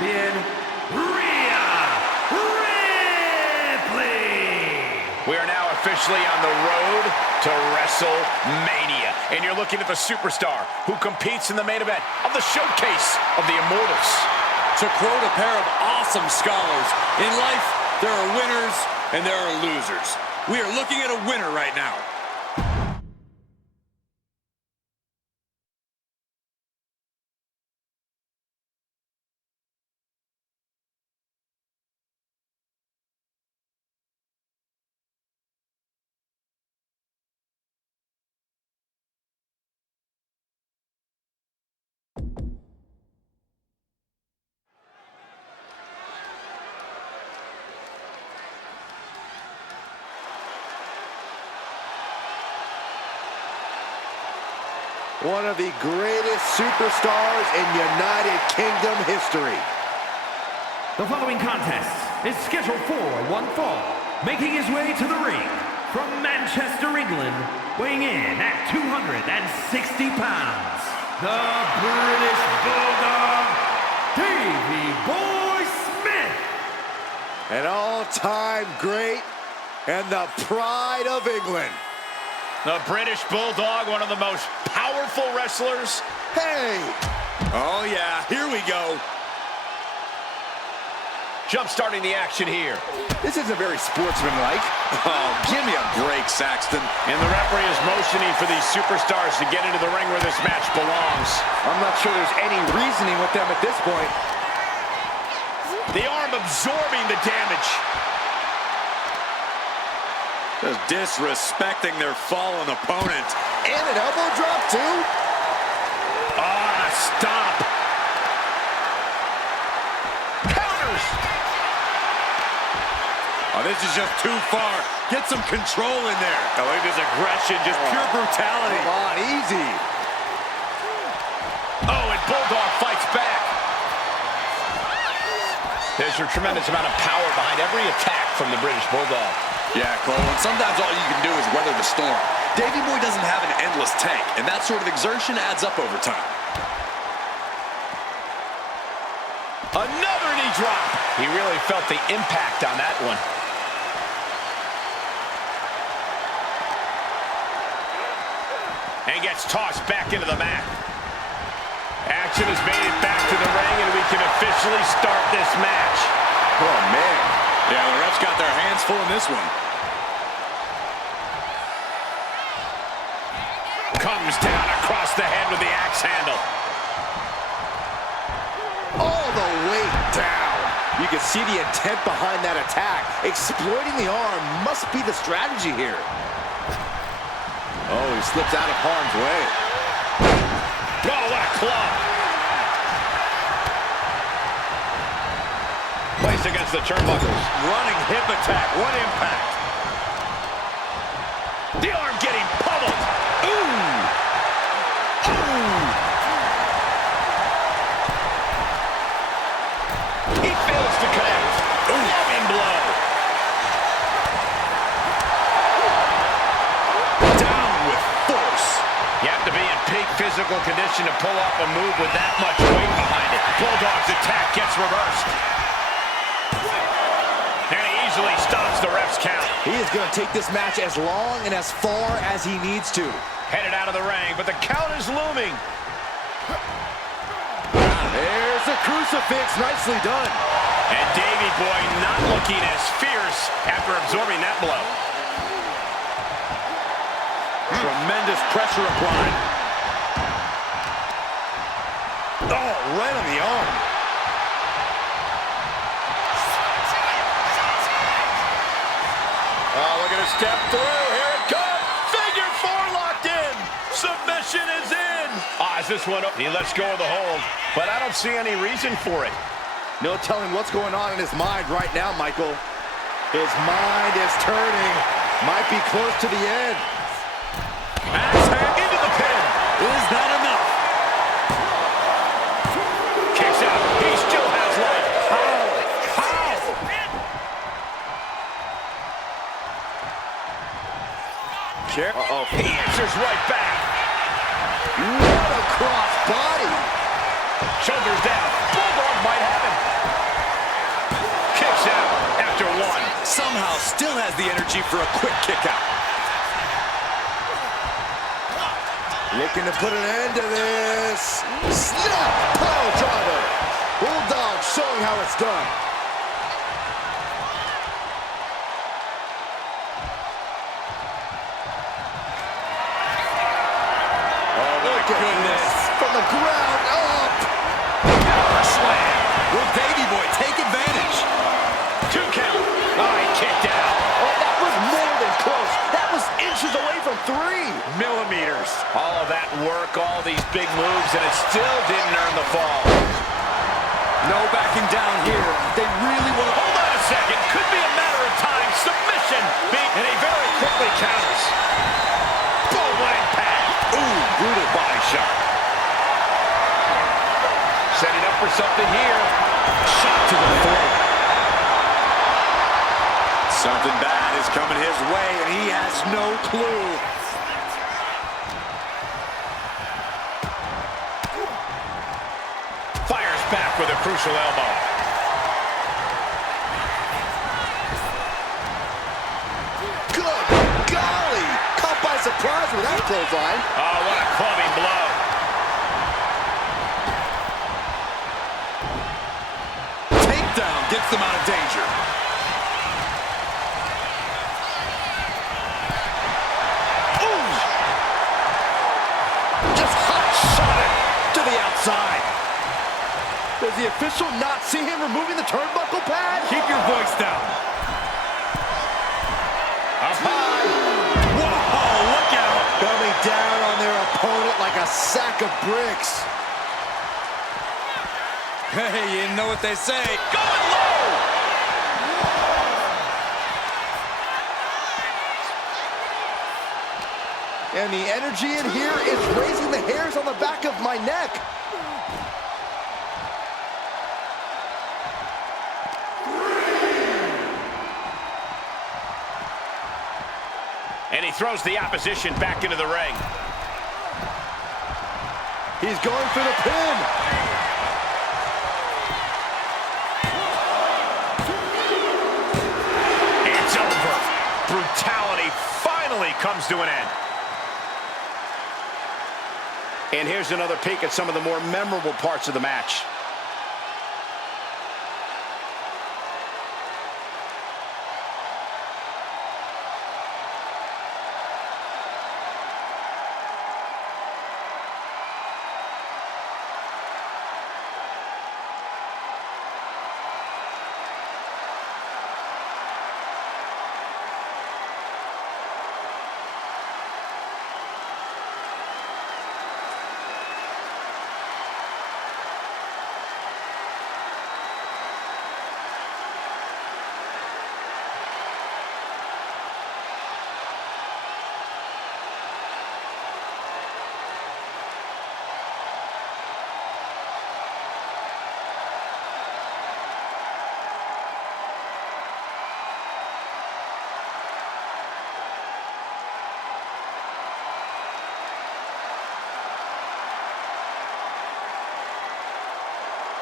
champion, Rhea Ripley. We are now officially on the road to WrestleMania. And you're looking at the superstar who competes in the main event of the showcase of the Immortals. To quote a pair of awesome scholars, in life, there are winners and there are losers. We are looking at a winner right now. One of the greatest superstars in United Kingdom history. The following contest is scheduled for one fall. Making his way to the ring from Manchester, England, weighing in at 260 pounds, the British Bulldog, Davey Boy Smith. An all-time great and the pride of England. The British Bulldog, one of the most powerful wrestlers. Hey! Oh yeah, here we go. Jump-starting the action here. This isn't very sportsmanlike. Oh, give me a break, Saxton. And the referee is motioning for these superstars to get into the ring where this match belongs. I'm not sure there's any reasoning with them at this point. The arm absorbing the damage. Just disrespecting their fallen opponent. And an elbow drop, too. Ah, stop. Counters. Oh, this is just too far. Get some control in there. I like this aggression, just pure brutality. Come on, easy. Oh, and Bulldog fights back. There's a tremendous amount of power behind every attack from the British Bulldog. Yeah, Cole, and sometimes all you can do is weather the storm. Davey Boy doesn't have an endless tank, and that sort of exertion adds up over time. Another knee drop. He really felt the impact on that one. And gets tossed back into the mat. Action has made it back to the ring, and we can officially start this match. Oh, man. Yeah, the refs got their hands full in this one. Comes down across the head with the axe handle. All the way down. You can see the intent behind that attack. Exploiting the arm must be the strategy here. Oh, he slips out of harm's way. Oh, what a club. Placed against the turnbuckles. Running hip attack. What impact. The arm getting pummeled. Ooh. Ooh. He fails to connect. Loving blow. Down with force. You have to be in peak physical condition to pull off a move with that much weight behind it. Bulldog's attack gets reversed. And he easily stops the ref's count. He is going to take this match as long and as far as he needs to. Headed out of the ring, but the count is looming. There's a crucifix. Nicely done. And Davey Boy not looking as fierce after absorbing that blow. Tremendous pressure applied. Oh, right on the arm. Oh, look at her step through. Here it comes. Figure four locked in. Submission is in. Is this one up? He lets go of the hold, but I don't see any reason for it. No telling what's going on in his mind right now, Michael. His mind is turning. Might be close to the end. Axe hand into the pin. Is that enough? Kicks out. He still has life. How? Uh-oh. He answers right back. What a cross body. Shoulders down. Bulldog might have him. still has the energy for a quick kick out. Looking to put an end to this. Snap! Pile driver. Bulldog showing how it's done. Oh, my goodness. From the ground up. Power slam. Will Davey Boy take advantage? 2 count. Oh, he kicked out. Oh, that was more than close. That was inches away from 3 Millimeters. All of that work, all these big moves, and it still didn't earn the fall. No backing down here. They really want to... Hold on a second. Could be a matter of time. Submission. And he very quickly counters. Boom, what impact. Ooh, brutal body shot. Setting up for something here. Shot to the throat. Something bad is coming his way, and he has no clue. Fires back with a crucial elbow. Good golly! Caught by surprise with that clothesline. Oh, what a clubbing blow. Takedown gets them out of danger. Ooh! Just hot shot it to the outside. Does the official not see him removing the turnbuckle pad? Keep your voice down. Up high. Whoa, look out. Coming down on their opponent like a sack of bricks. Hey, you know what they say. Going low. And the energy in here is raising the hairs on the back of my neck. And he throws the opposition back into the ring. He's going for the pin. It's over. Brutality finally comes to an end. And here's another peek at some of the more memorable parts of the match.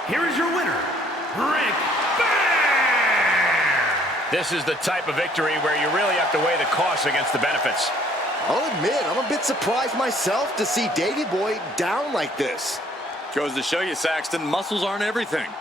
Here is your winner, Rick Flair! This is the type of victory where you really have to weigh the costs against the benefits. I'll admit, I'm a bit surprised myself to see Davey Boy down like this. Goes to show you, Saxton, muscles aren't everything.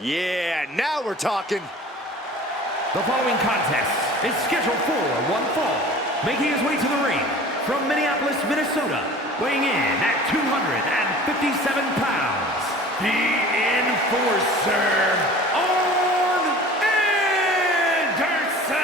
Yeah, now we're talking. The following contest is scheduled for one fall. Making his way to the ring from Minneapolis, Minnesota, weighing in at 257 pounds, the Enforcer, Arn Anderson!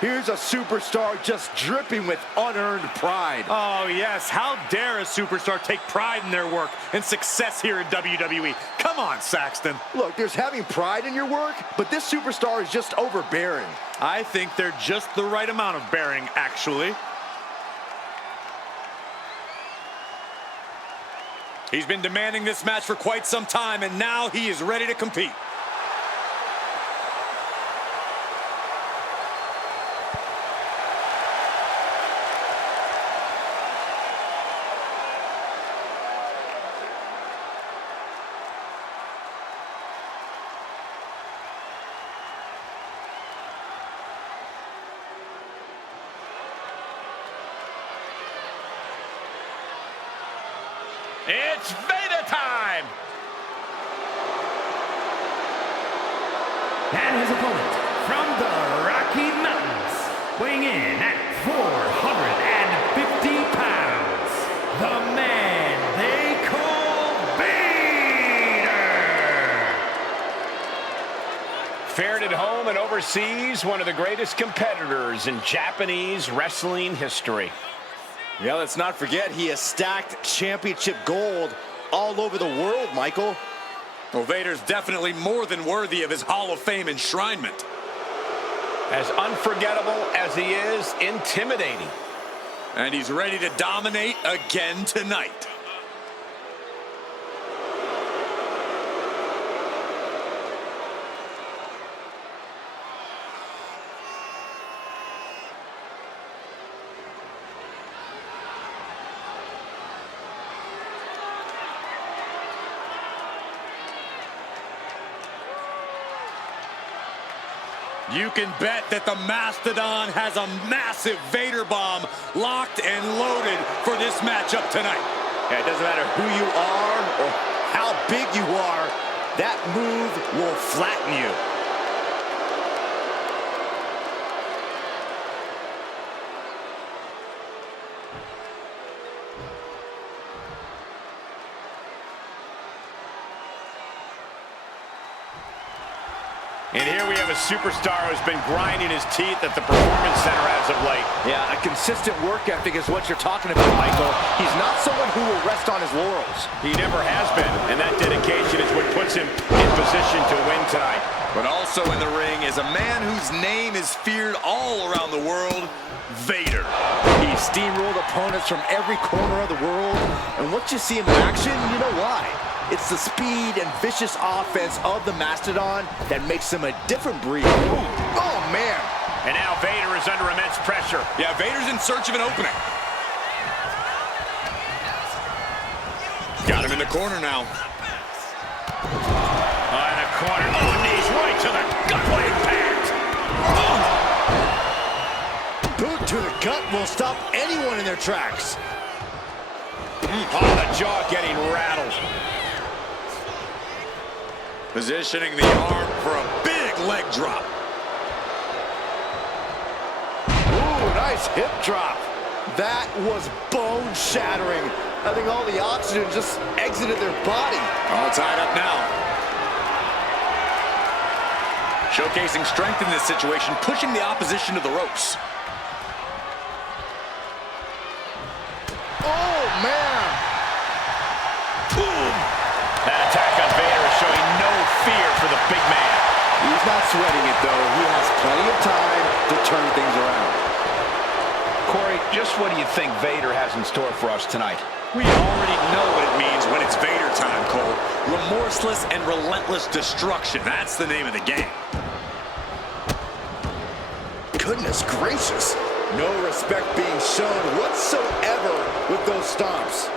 Here's a superstar just dripping with unearned pride. Oh, yes. How dare a superstar take pride in their work and success here in WWE? Come on, Saxton. Look, there's having pride in your work, but this superstar is just overbearing. I think they're just the right amount of bearing, actually. He's been demanding this match for quite some time, and now he is ready to compete. It's Vader time! And his opponent from the Rocky Mountains, weighing in at 450 pounds, the man they call Vader! Fared at home and overseas, one of the greatest competitors in Japanese wrestling history. Yeah, let's not forget he has stacked championship gold all over the world, Michael. Well, Vader's definitely more than worthy of his Hall of Fame enshrinement. As unforgettable as he is, intimidating. And he's ready to dominate again tonight. You can bet that the Mastodon has a massive Vader bomb locked and loaded for this matchup tonight. Yeah, it doesn't matter who you are or how big you are, that move will flatten you. And here we have a superstar who's been grinding his teeth at the Performance Center as of late. Yeah, a consistent work ethic is what you're talking about, Michael. He's not someone who will rest on his laurels. He never has been, and that dedication is what puts him in position to win tonight. But also in the ring is a man whose name is feared all around the world, Vader. He steamrolled opponents from every corner of the world, and once you see him in action, you know why. It's the speed and vicious offense of the Mastodon that makes him a different breed. Oh, man. And now Vader is under immense pressure. Yeah, Vader's in search of an opening. Got him in the corner now. In the corner. Oh, knees right to the gut. What impact. Boot to the gut will stop anyone in their tracks. Oh, the jaw getting rattled. Positioning the arm for a big leg drop. Ooh, nice hip drop. That was bone-shattering. I think all the oxygen just exited their body. All tied up now. Showcasing strength in this situation, pushing the opposition to the ropes. Oh, man. Boom. That attack on Vader is showing no fear for the big man. He's not sweating it, though. He has plenty of time to turn things around. Corey, just what do you think Vader has in store for us tonight? We already know what it means when it's Vader time, Cole. Remorseless and relentless destruction. That's the name of the game. Goodness gracious. No respect being shown whatsoever with those stomps.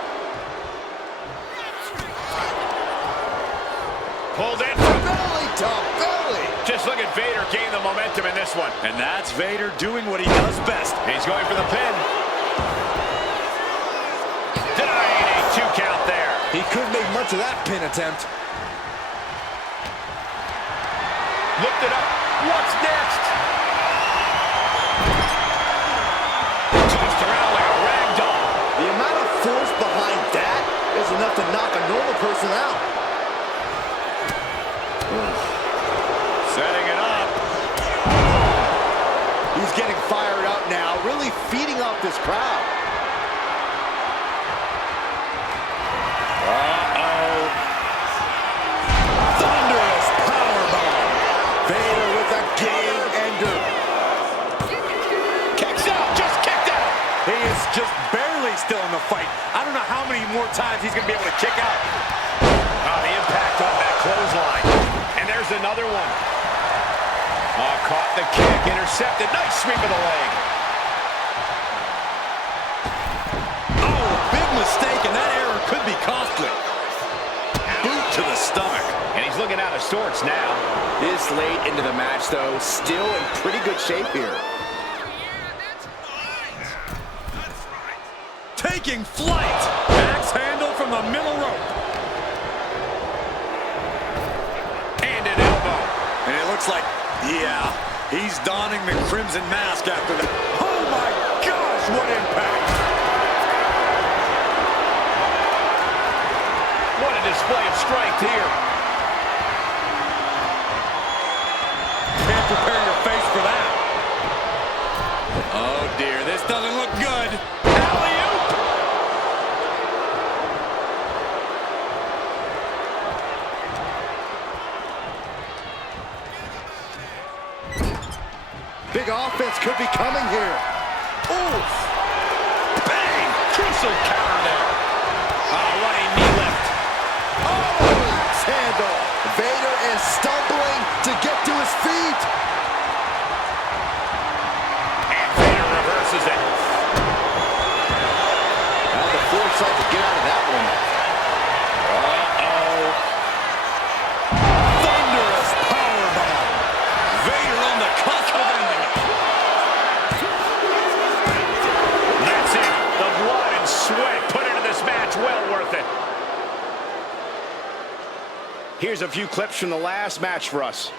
Pulled in. Belly to belly. Just look at Vader gain the momentum in this one. And that's Vader doing what he does best. And he's going for the pin. Denying a 2 count there. He couldn't make much of that pin attempt. lifted up. What's next? Tossed around like a rag doll. The amount of force behind that is enough to knock a normal person out. Setting it up. He's getting fired up now, really feeding off this crowd. Uh-oh. Thunderous powerbomb. Vader with a game ender. Kicks out, just kicked out. He is just barely still in the fight. I don't know how many more times he's going to be able to kick out. Oh, the impact on that clothesline. And there's another one. Oh, caught the kick, intercepted. Nice sweep of the leg. Oh, big mistake, and that error could be costly. Boot to the stomach. And he's looking out of sorts now. This late into the match, though, still in pretty good shape here. Taking flight. Axe handle from the middle rope. And an elbow. And it looks like, yeah, he's donning the crimson mask after that. Oh my gosh, what impact! What a display of strength here. Can't prepare your face for that. Oh dear, this doesn't look good. Alley-oop. Big offense could be coming here. Oof. Bang. Crucial counter there. Running knee lift. Oh, axe handle. Vader is stumbling to get to his feet. And Vader reverses it. Now the foresight to get out of that one. Uh-oh. Thunderous powerbomb. Vader on the cusp of ending it. That's it. The blood and sweat put into this match. Well worth it. Here's a few clips from the last match for us.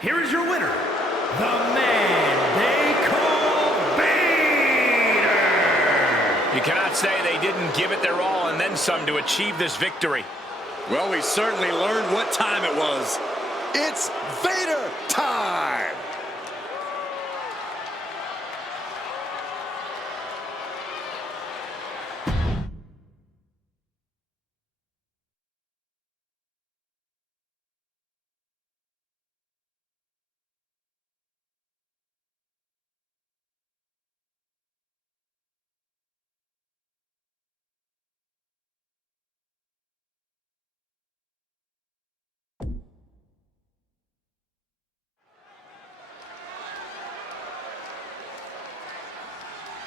Here is your winner, the man they call Vader. You cannot say they didn't give it their all and then some to achieve this victory. Well, we certainly learned what time it was. It's Vader time.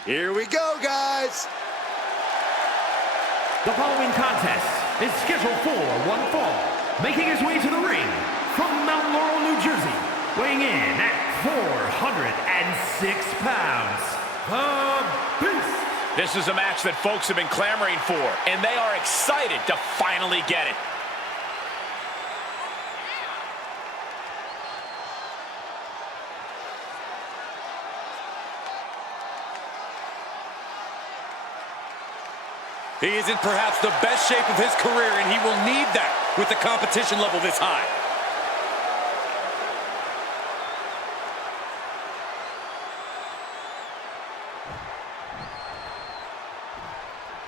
Here we go, guys. The following contest is scheduled for one fall, making his way to the ring from Mount Laurel, New Jersey, weighing in at 406 pounds, the Beast. This is a match that folks have been clamoring for, and they are excited to finally get it. He is in perhaps the best shape of his career, and he will need that with the competition level this high.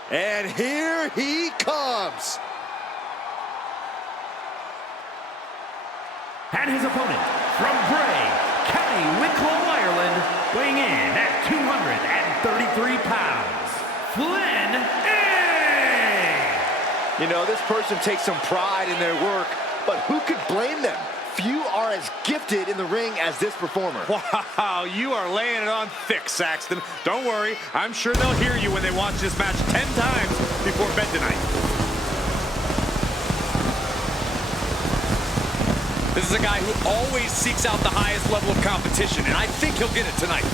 And here he comes. And his opponent, from Bray, County Wicklow, Ireland, weighing in at 233 pounds, Flynn A. You know, this person takes some pride in their work, but who could blame them? Few are as gifted in the ring as this performer. Wow, you are laying it on thick, Saxton. Don't worry, I'm sure they'll hear you when they watch this match 10 times before bed tonight. This is a guy who always seeks out the highest level of competition, and I think he'll get it tonight.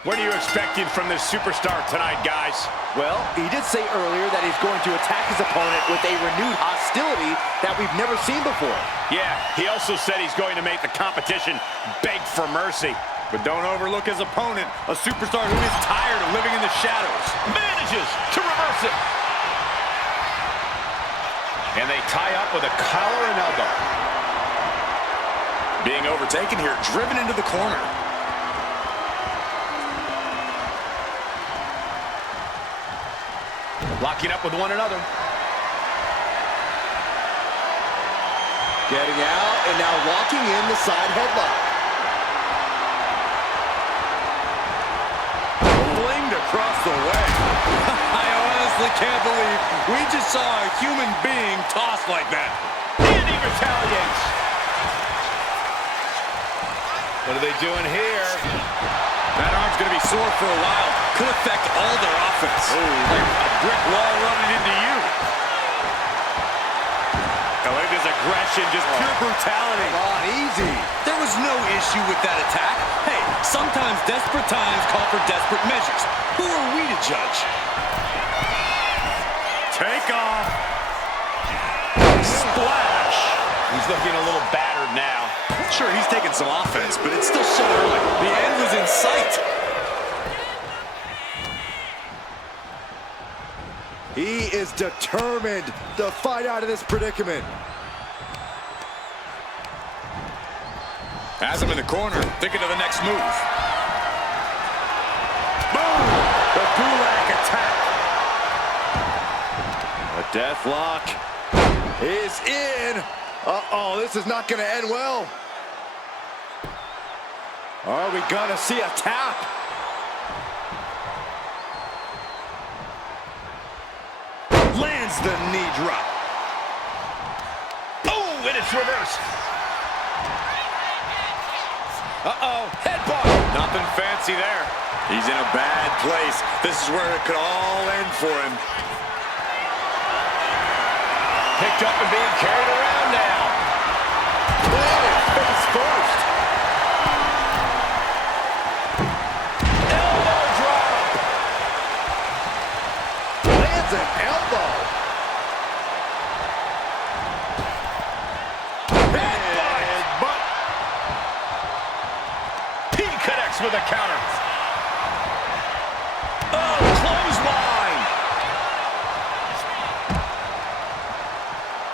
What are you expecting from this superstar tonight, guys? Well, he did say earlier that he's going to attack his opponent with a renewed hostility that we've never seen before. Yeah, he also said he's going to make the competition beg for mercy. But don't overlook his opponent, a superstar who is tired of living in the shadows. Manages to reverse it. And they tie up with a collar and elbow. Being overtaken here, driven into the corner. Locking up with one another. Getting out and now locking in the side headlock. Flinged across the way. I honestly can't believe we just saw a human being tossed like that. And he retaliates. What are they doing here? That arm's going to be sore for a while. Could affect all their offense. Like a brick wall running into you. I like this aggression, just pure brutality. Come on, easy. There was no issue with that attack. Hey, sometimes desperate times call for desperate measures. Who are we to judge? Take off. Splash. He's looking a little battered now. Sure, he's taking some offense, but it's still so early. The end was in sight. He is determined to fight out of this predicament. Has him in the corner, thinking of the next move. Boom! The Gulak attack. A death lock is in. Uh-oh, this is not going to end well. Are we going to see a tap? Lands the knee drop. Oh, and it's reversed. Uh-oh, headbutt. Nothing fancy there. He's in a bad place. This is where it could all end for him. Picked up and being carried around now. Planted face first. Elbow drop. Lands an elbow. Headbutt. He connects with a counter. Oh, clothesline.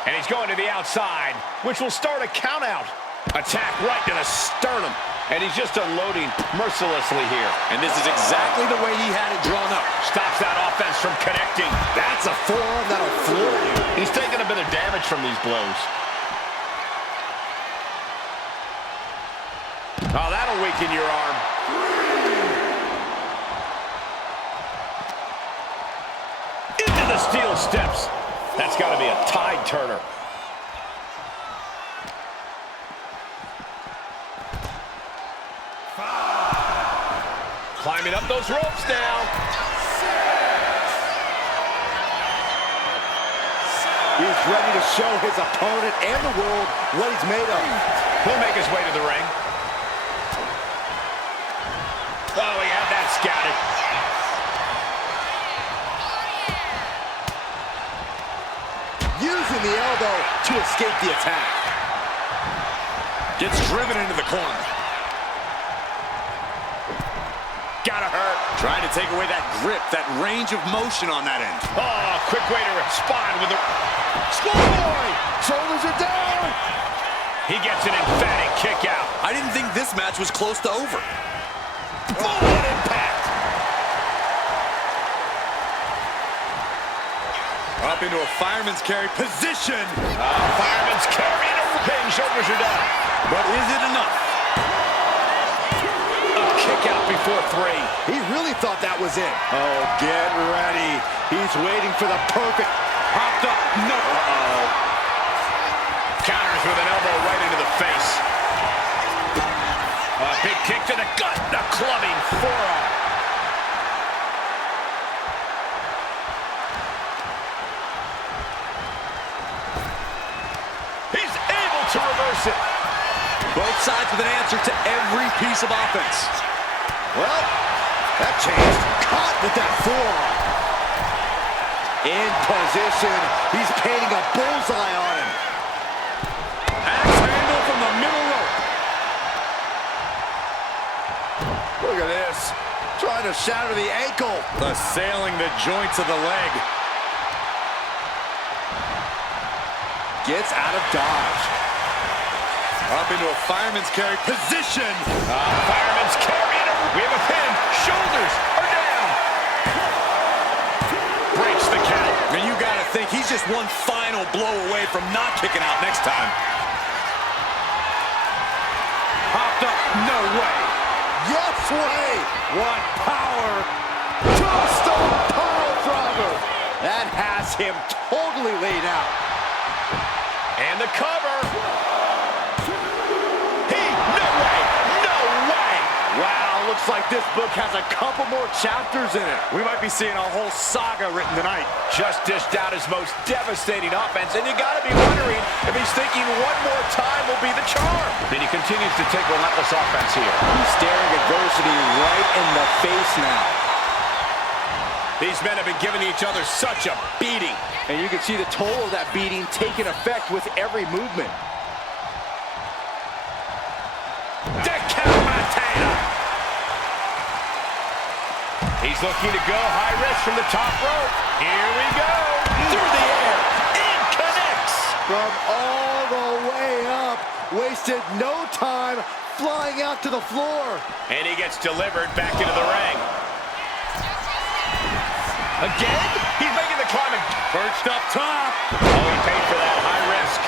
And he's going to the outside, which will start a count out. Attack right to the sternum. And he's just unloading mercilessly here. And this is exactly the way he had it drawn up. Stops that offense from connecting. That's a forearm that'll floor you. He's taking a bit of damage from these blows. Oh, that'll weaken your arm. Into the steel steps. That's got to be a tide turner. Climbing up those ropes now. He's ready to show his opponent and the world what he's made of. He'll make his way to the ring. escape the attack. Gets driven into the corner. Gotta hurt. Trying to take away that grip, that range of motion on that end. Oh, quick way to respond with a... Schoolboy! Shoulders are down! He gets an emphatic kick out. I didn't think this match was close to over. Boom, what impact! Up into a fireman's carry position. Fireman's carry and a pin. Shoulders are down. But is it enough? A kick out before 3. He really thought that was it. Oh, get ready. He's waiting for the perfect... Popped up. No. Uh-oh. Counters with an elbow right into the face. A big kick to the gut. A clubbing forearm. He's able to reverse it. Both sides with an answer to every piece of offense. Well, that changed. Caught with that forearm. In position. He's painting a bullseye on him. Axe handle from the middle rope. Look at this. Trying to shatter the ankle. Assailing the joints of the leg. Gets out of dodge. Up into a fireman's carry position. Fireman's carry. We have a pin. Shoulders are down. Breaks the count. And you got to think he's just one final blow away from not kicking out next time. Popped up. No way. Yes way. What power. Tombstone pile driver. That has him totally laid out. And the cover. No way. No way. Wow, looks like this book has a couple more chapters in it. We might be seeing a whole saga written tonight. Just dished out his most devastating offense, and you gotta be wondering if he's thinking one more time will be the charm. And he continues to take relentless offense here. He's staring adversity right in the face now. These men have been giving each other such a beating. And you can see the toll of that beating taking effect with every movement. He's looking to go high risk from the top rope. Here we go. Through the air. It connects. From all the way up. Wasted no time flying out to the floor. And he gets delivered back into the ring. Again? He's making the climb. Perched up top. Oh, he paid for that. High risk.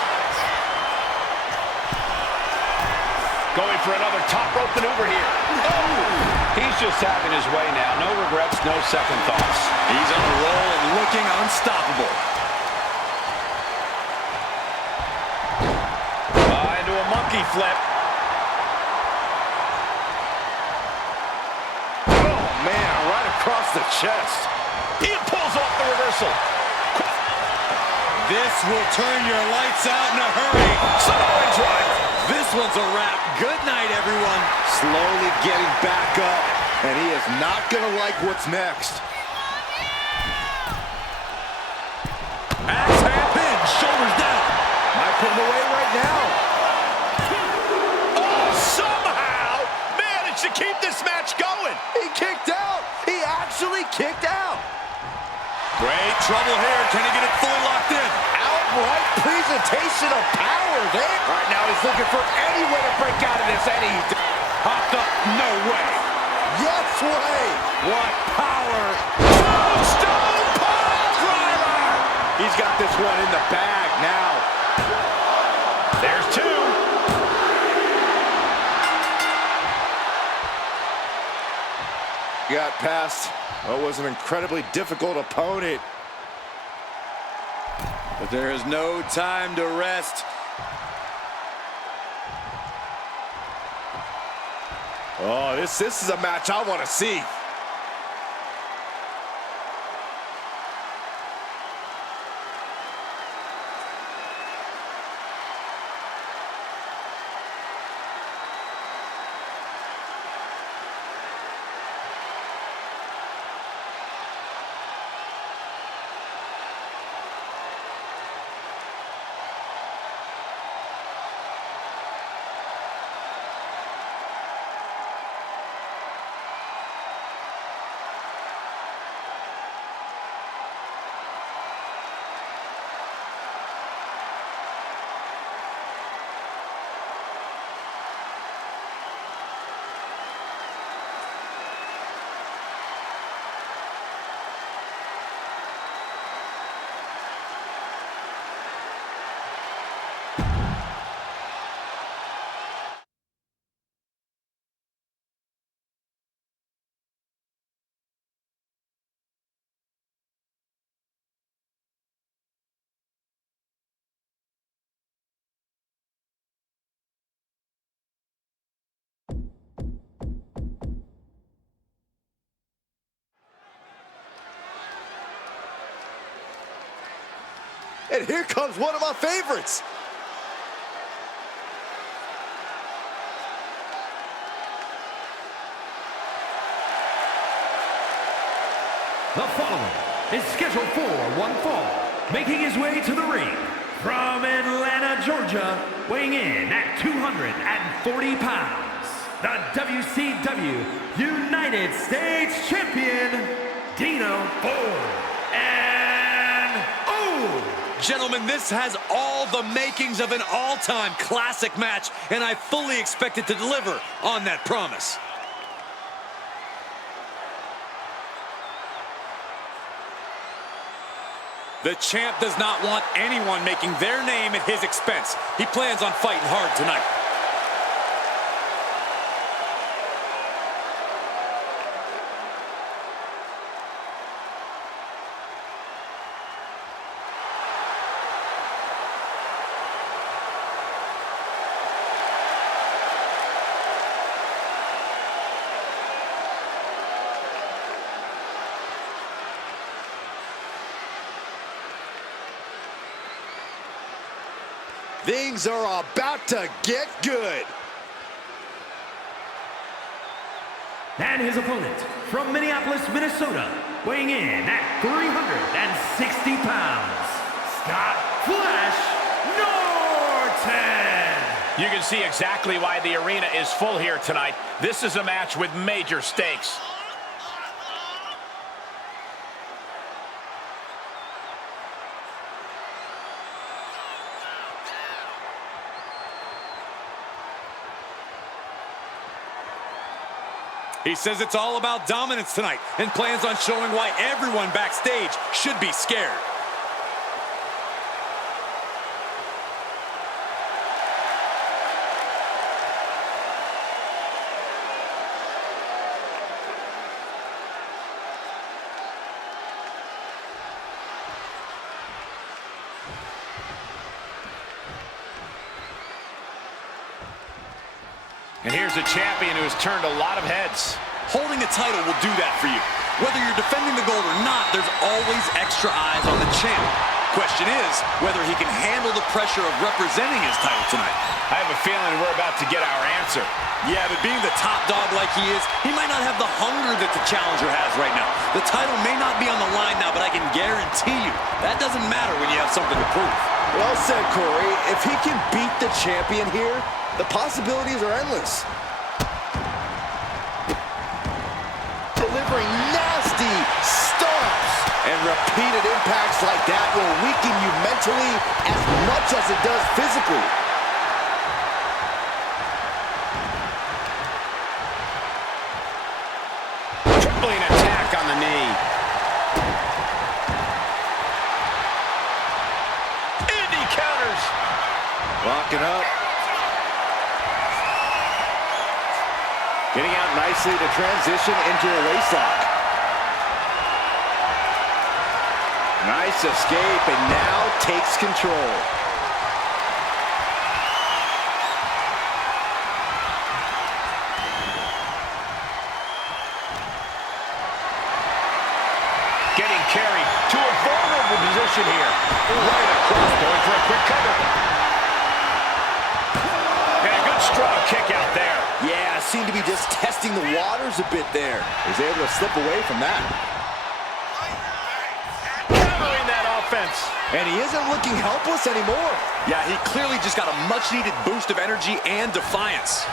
Going for another top rope maneuver here. Oh! He's just having his way now. No regrets, no second thoughts. He's on a roll and looking unstoppable. Into a monkey flip. Oh, man, right across the chest. He pulls off the reversal. This will turn your lights out in a hurry. Samoan drive. This one's a wrap. Good night, everyone. Slowly getting back up, and he is not going to like what's next. Axe hand pin, shoulders down. Might put him away right now. Oh, somehow managed to keep this match going. He kicked out. He actually kicked out. Great trouble here. Can he get it fully locked in? Outright presentation of power there. Right now he's looking for any way to break out of this, and he Popped up. No way. yes way. What power. Tombstone pile driver. He's got this one in the bag now. There's two. Got past what was an incredibly difficult opponent. But there is no time to rest. Oh, this is a match I want to see. And here comes one of my favorites. The following is scheduled for one fall, making his way to the ring from Atlanta, Georgia, weighing in at 240 pounds, the WCW United States Champion, Dino Ford. And Gentlemen, this has all the makings of an all-time classic match, and I fully expect it to deliver on that promise. The champ does not want anyone making their name at his expense. He plans on fighting hard tonight. Things are about to get good. And his opponent from Minneapolis, Minnesota, weighing in at 360 pounds, Scott Flash Norton. You can see exactly why the arena is full here tonight. This is a match with major stakes. He says it's all about dominance tonight and plans on showing why everyone backstage should be scared. And here's a champion who has turned a lot of heads. Holding a title will do that for you. Whether you're defending the gold or not, there's always extra eyes on the champ. Question is whether he can handle the pressure of representing his title tonight. I have a feeling we're about to get our answer. Yeah, but being the top dog like he is, he might not have the hunger that the challenger has right now. The title may not be on the line now, but I can guarantee you that doesn't matter when you have something to prove. Well said, Corey. If he can beat the champion here, the possibilities are endless. Delivering nasty stomps. And repeated impacts like that will weaken you mentally as much as it does physically. Tripling attack on the knee. And he counters. Locking up. Getting out nicely to transition into a waistlock. Nice escape, and now takes control. Getting carried to a vulnerable position here. Right across, going for a quick cover. And a good strong kick out there. Yeah, seemed to be just testing the waters a bit there. Was able to slip away from that. Covering that offense. And he isn't looking helpless anymore. Yeah, he clearly just got a much-needed boost of energy and defiance.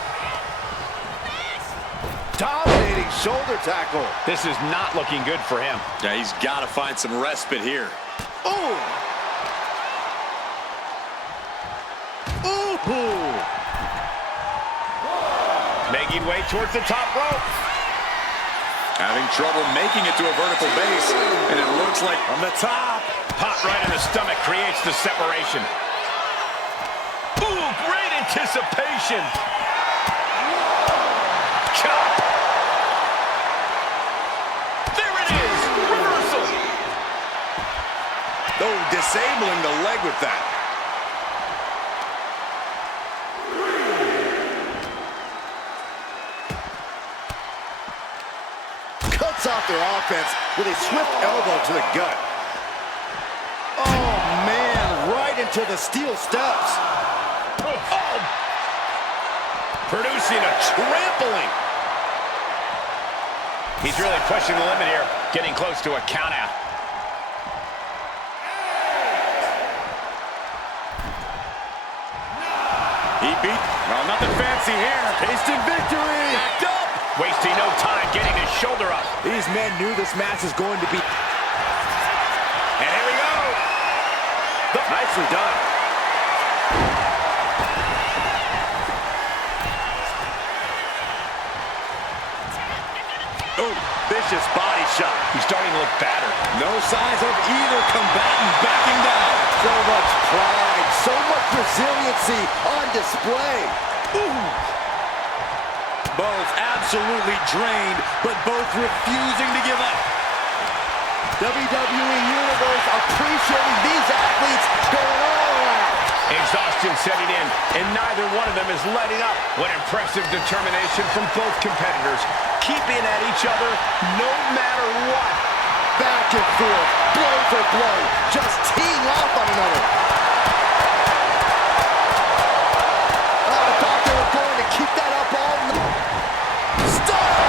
Dominating shoulder tackle. This is not looking good for him. Yeah, he's got to find some respite here. Ooh. Ooh. Making way towards the top rope. Having trouble making it to a vertical base, and it looks like From the top. Pop right in the stomach creates the separation. Ooh, great anticipation. Chop. There it is. Reversal. oh, disabling the leg with that. Cuts off their offense with a swift elbow to the gut. Oh, man, to the steel steps. Oh! Producing a trampling. He's really pushing the limit here, getting close to a count out. He beat, well, nothing fancy here. Tasting victory. Backed up. Wasting no time getting his shoulder up. These men knew this match was going to be... And here we go. Nicely done. Oh, vicious body shot. He's starting to look battered. No signs of either combatant backing down. So much pride, so much resiliency on display. Ooh. Both absolutely drained, but both refusing to give up. WWE Universe appreciating these athletes going all out. Exhaustion setting in, and neither one of them is letting up. What impressive determination from both competitors, keeping at each other no matter what. Back and forth, blow for blow, just teeing off on another. I thought they were going to keep that up all night. Stop!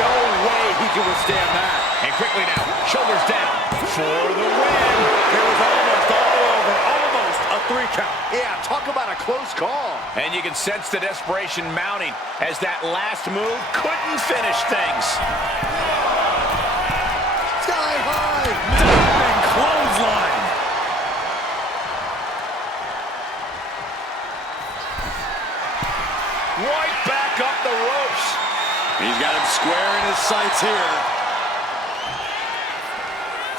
No way he can withstand that. And quickly now, shoulders down for the win. It was almost all over, almost a 3 count. Yeah, talk about a close call. And you can sense the desperation mounting as that last move couldn't finish things. Sky high. Diving clothesline. Right back up the ropes. He's got him square in his sights here.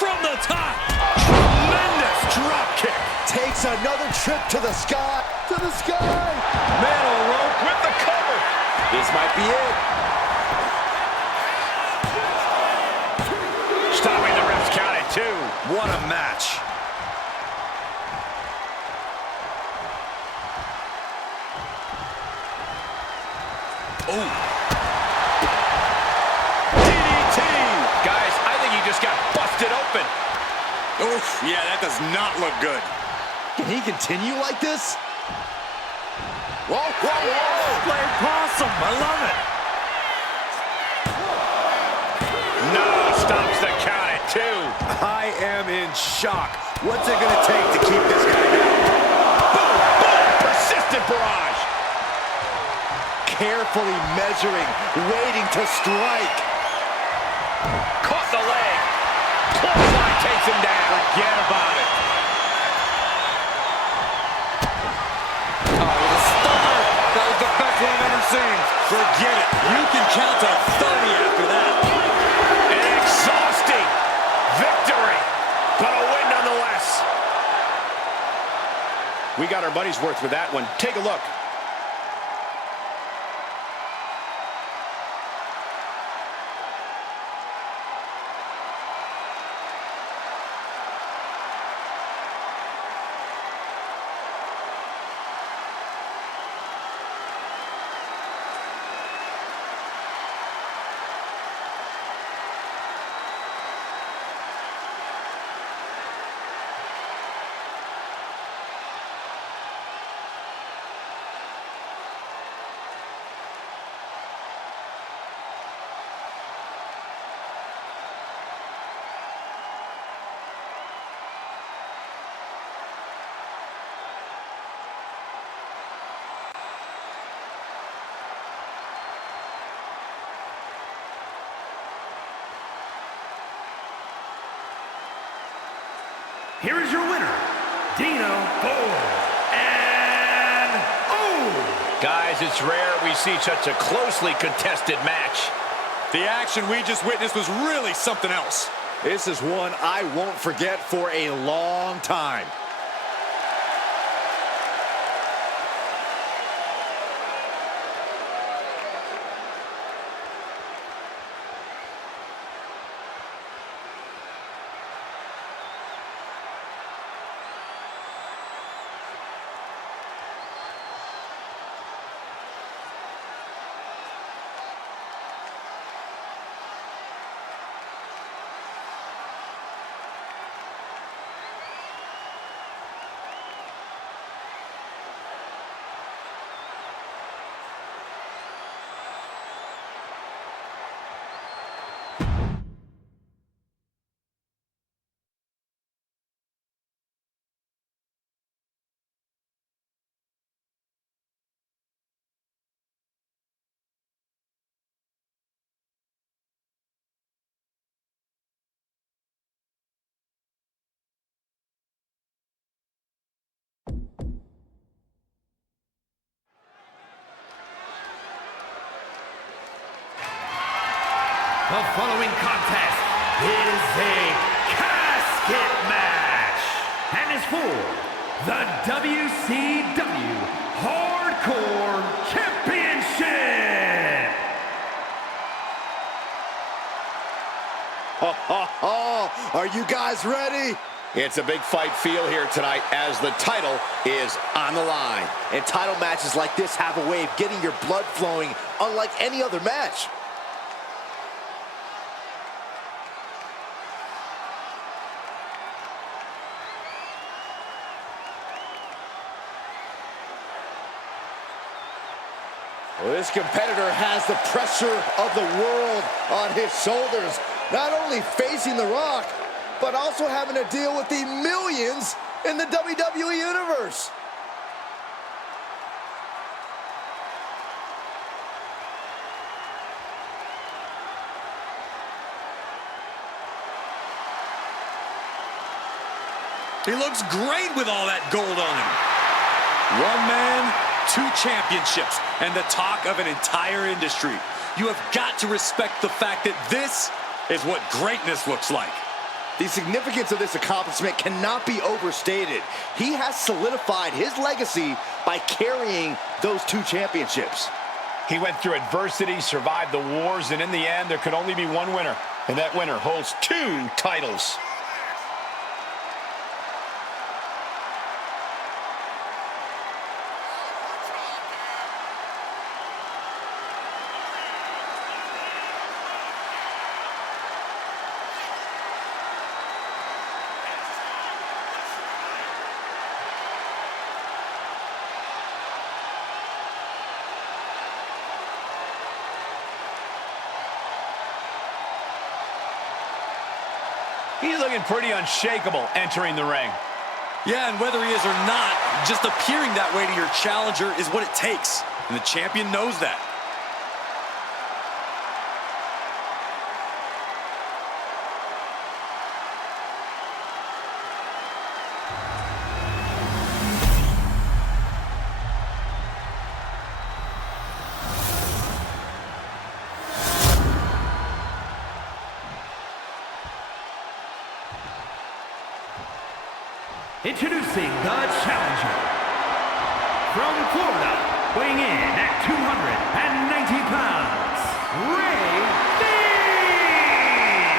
From the top. Tremendous drop kick. Takes another trip to the sky. To the sky. Metal rope with the cover. This might be it. Stopping the ref's count at 2. What a match. Oh. DDT. Guys, I think he just got busted open. Oof, yeah, that does not look good. Can he continue like this? Whoa, whoa, whoa! Play possum, I love it. No, stops the count at 2. I am in shock. What's it going to take to keep this guy down? Boom, boom, persistent barrage. Carefully measuring, waiting to strike. Caught the leg. Clothesline takes him down. Forget about it. Oh, the stunner. That was the best one I've ever seen. Forget it. You can count to 30 after that. An exhausting victory, but a win nonetheless. We got our money's worth with that one. Take a look. Here is your winner, Dino Ford. And Guys, it's rare we see such a closely contested match. The action we just witnessed was really something else. This is one I won't forget for a long time. The following contest is a casket match and is for the WCW Hardcore Championship. Are you guys ready? It's a big fight feel here tonight as the title is on the line. And title matches like this have a way of getting your blood flowing unlike any other match. Well, this competitor has the pressure of the world on his shoulders, not only facing The Rock, but also having to deal with the millions in the WWE Universe. He looks great with all that gold on him. One man, 2 championships, and the talk of an entire industry. You have got to respect the fact that this is what greatness looks like. The significance of this accomplishment cannot be overstated. He has solidified his legacy by carrying those 2 championships. He went through adversity, survived the wars, and in the end, there could only be one winner. And that winner holds 2 titles. He's looking pretty unshakable entering the ring. Yeah, and whether he is or not, just appearing that way to your challenger is what it takes. And the champion knows that. Introducing the challenger, from Florida, weighing in at 290 pounds, Ray Dean!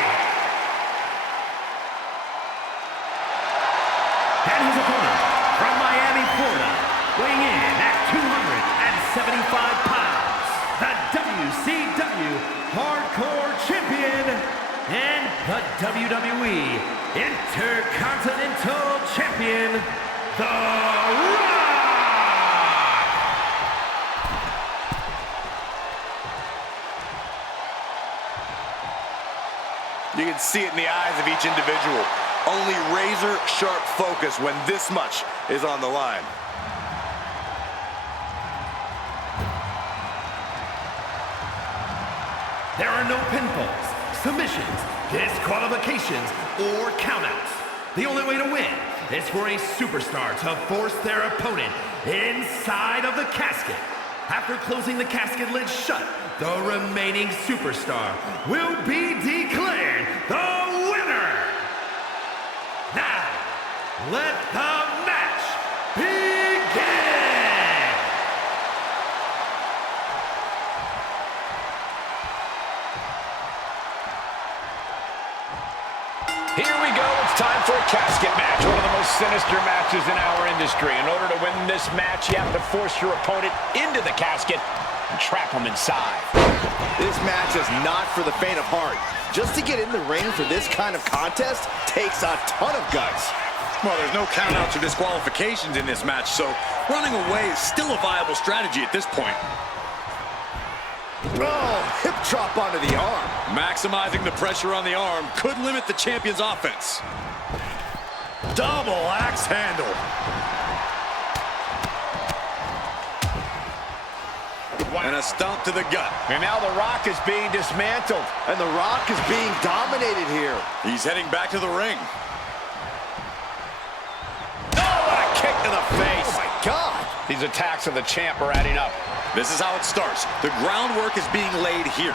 And his opponent, from Miami, Florida, weighing in at 275 pounds, the WCW Hardcore Champion and the WWE Intercontinental Champion, The Rock! You can see it in the eyes of each individual. Only razor-sharp focus when this much is on the line. There are no pinfalls, submissions, disqualifications, or countouts. The only way to win is for a superstar to force their opponent inside of the casket. After closing the casket lid shut, the remaining superstar will be declared the winner. Now, let the match begin! Here we go. It's time for a casket match, one of the most sinister matches in our industry. In order to win this match, you have to force your opponent into the casket and trap him inside. This match is not for the faint of heart. Just to get in the ring for this kind of contest takes a ton of guts. Well, there's no countouts or disqualifications in this match, so running away is still a viable strategy at this point. Oh, hip drop onto the arm. Maximizing the pressure on the arm could limit the champion's offense. Double axe handle. Wow. And a stomp to the gut. And now The Rock is being dismantled. And The Rock is being dominated here. He's heading back to the ring. Oh, what a kick to the face. Oh, my God. These attacks of the champ are adding up. This is how it starts. The groundwork is being laid here.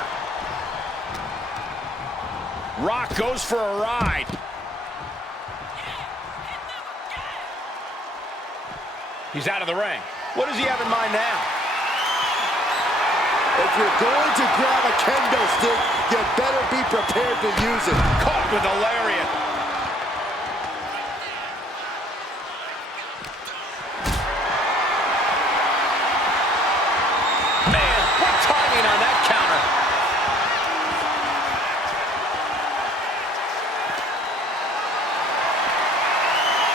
Rock goes for a ride. He's out of the ring. What does he have in mind now? If you're going to grab a kendo stick, you better be prepared to use it. Caught with a lariat. Man, what timing on that counter.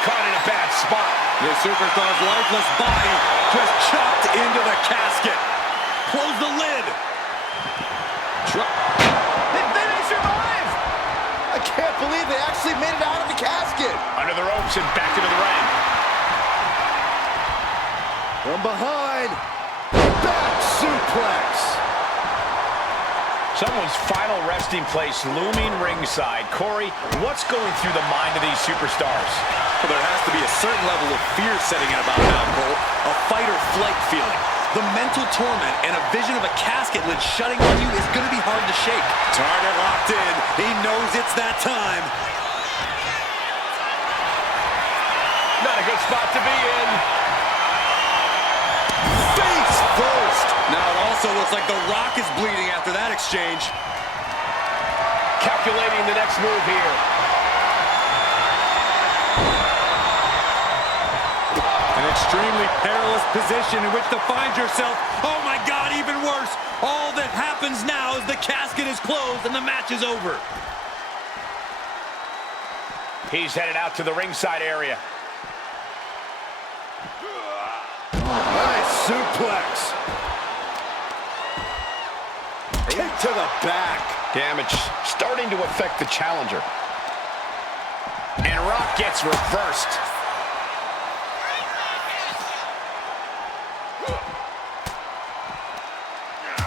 Caught in a bad spot. The superstar's lifeless body just chopped into the casket. Close the lid. They survived. I can't believe they actually made it out of the casket. Under the ropes and back into the ring. From behind, back suplex. Someone's final resting place looming ringside. Corey, what's going through the mind of these superstars? Well, there has to be a certain level of fear setting in about now, Cole. A fight or flight feeling. The mental torment and a vision of a casket lid shutting on you is going to be hard to shake. Target locked in. He knows it's that time. Not a good spot to be in. Face first. Now it also looks like The Rock is bleeding after that exchange. Calculating the next move here. An extremely perilous position in which to find yourself. Oh my God, even worse. All that happens now is the casket is closed and the match is over. He's headed out to the ringside area. Nice suplex. Kick to the back. Damage starting to affect the challenger. And Rock gets reversed.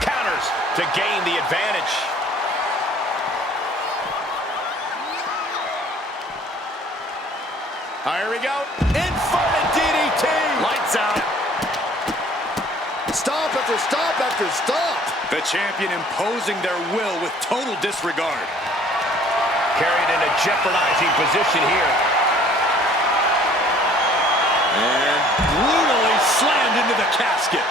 Counters to gain the advantage. Here we go. Inverted DDT. Lights out. Stomp after stomp after stomp. The champion imposing their will with total disregard. Carried in a jeopardizing position here. And brutally slammed into the casket.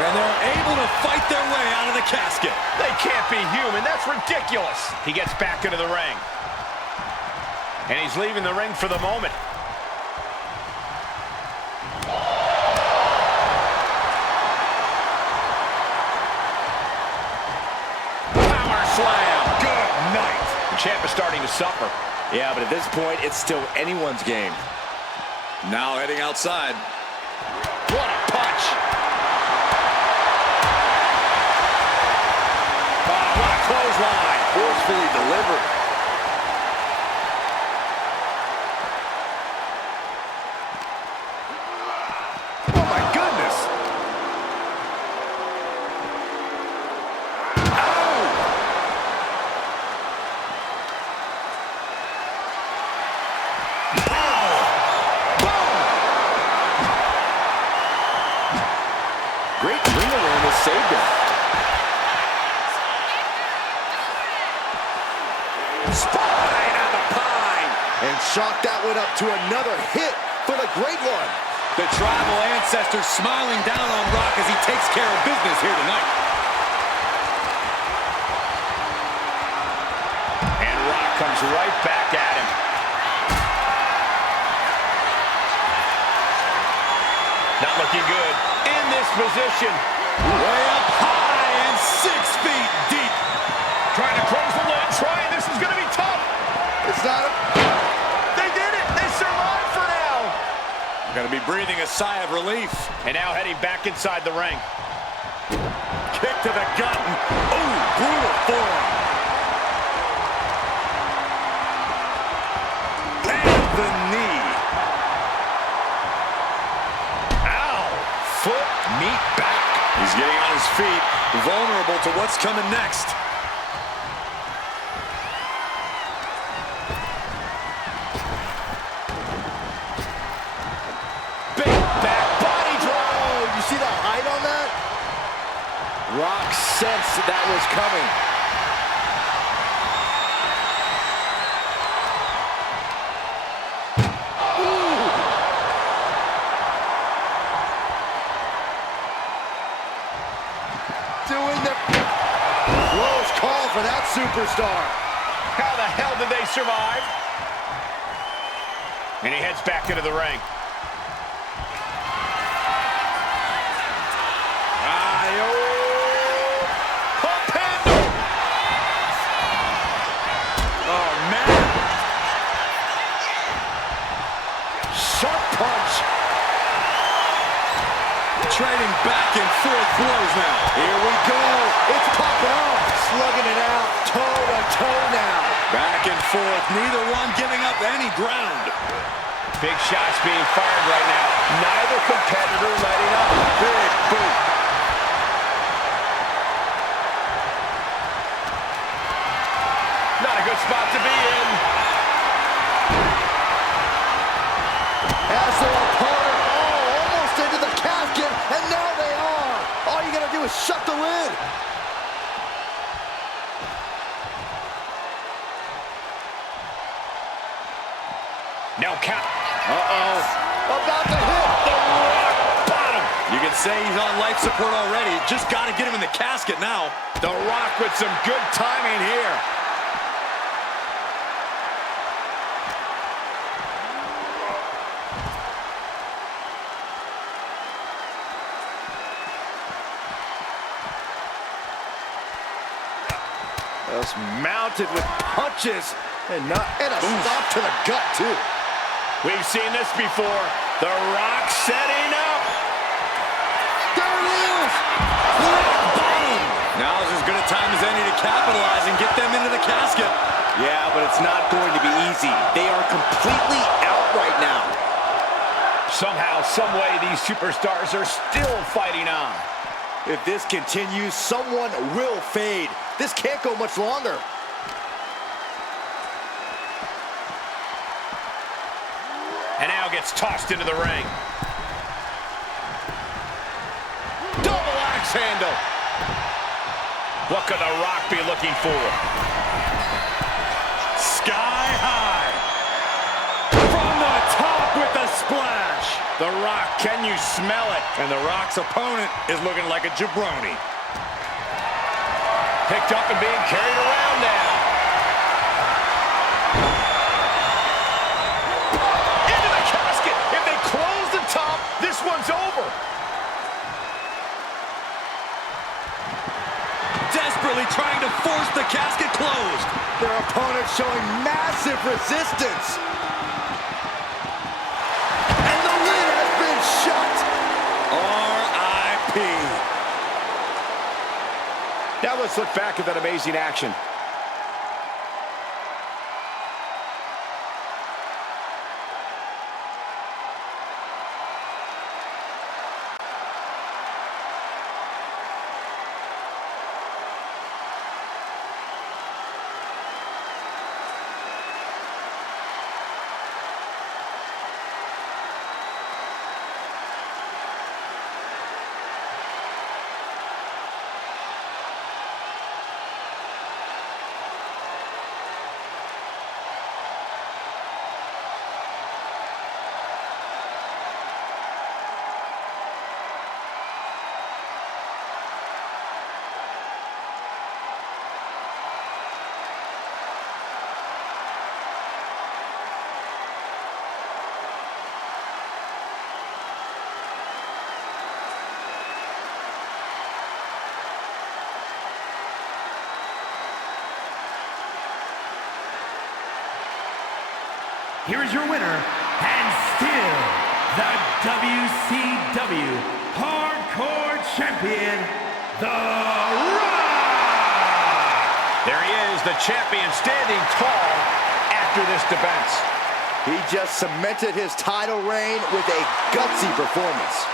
And they're able to fight their way out of the casket. They can't be human. That's ridiculous. He gets back into the ring. And he's leaving the ring for the moment. Power slam. Good night. The champ is starting to suffer. Yeah, but at this point, it's still anyone's game. Now heading outside. What a punch. Oh, what a clothesline. Forcefully delivered. Oh, my goodness. Ow! Great ring awareness saved him. Spine on the pine. And shock that one up to another hit for the Great One. The tribal ancestors smiling down on Rock as he takes care of business here tonight. And Rock comes right back at him. Not looking good. In this position. Way up high and 6 feet deep. Trying to close the lid. This is going to be tough. It's not a... They did it. They survived for now. Got to be breathing a sigh of relief. And now heading back inside the ring. Kick to the gut. Ooh, brutal forearm. And the knee. Ow. Foot, meat, back. He's getting on his feet, vulnerable to what's coming next. Big back body drop. You see the height on that? Rock sensed that was coming. Doing the close call for that superstar. How the hell did they survive? And he heads back into the ring. Pump handle. Oh, man. Sharp punch. Trading back and forth blows now. Here we go. It's popping off. Slugging it out. Toe to toe now. Back and forth. Neither one giving up any ground. Big shots being fired right now. Neither competitor letting up. Big boot. Not a good spot to be in. As their opponent, almost into the casket, and now they are. All you gotta do is shut the lid. No count. Uh-oh. About to hit the rock bottom. You can say he's on life support already. Just got to get him in the casket now. The Rock with some good timing here. Just mounted with punches and a stop to the gut, too. We've seen this before. The Rock setting up. There it is! Rock bottom! Now's as good a time as any to capitalize and get them into the casket. Yeah, but it's not going to be easy. They are completely out right now. Somehow, some way, these superstars are still fighting on. If this continues, someone will fade. This can't go much longer. And now gets tossed into the ring. Double axe handle. What could The Rock be looking for? Sky high. From the top with a splash. The Rock, can you smell it? And The Rock's opponent is looking like a jabroni. Picked up and being carried around now. Into the casket. If they close the top, this one's over. Desperately trying to force the casket closed. Their opponent showing massive resistance. And the lid has been shut. R.I.P. Now let's look back at that amazing action. Here is your winner, and still the WCW Hardcore Champion, The Rock! There he is, the champion, standing tall after this defense. He just cemented his title reign with a gutsy performance.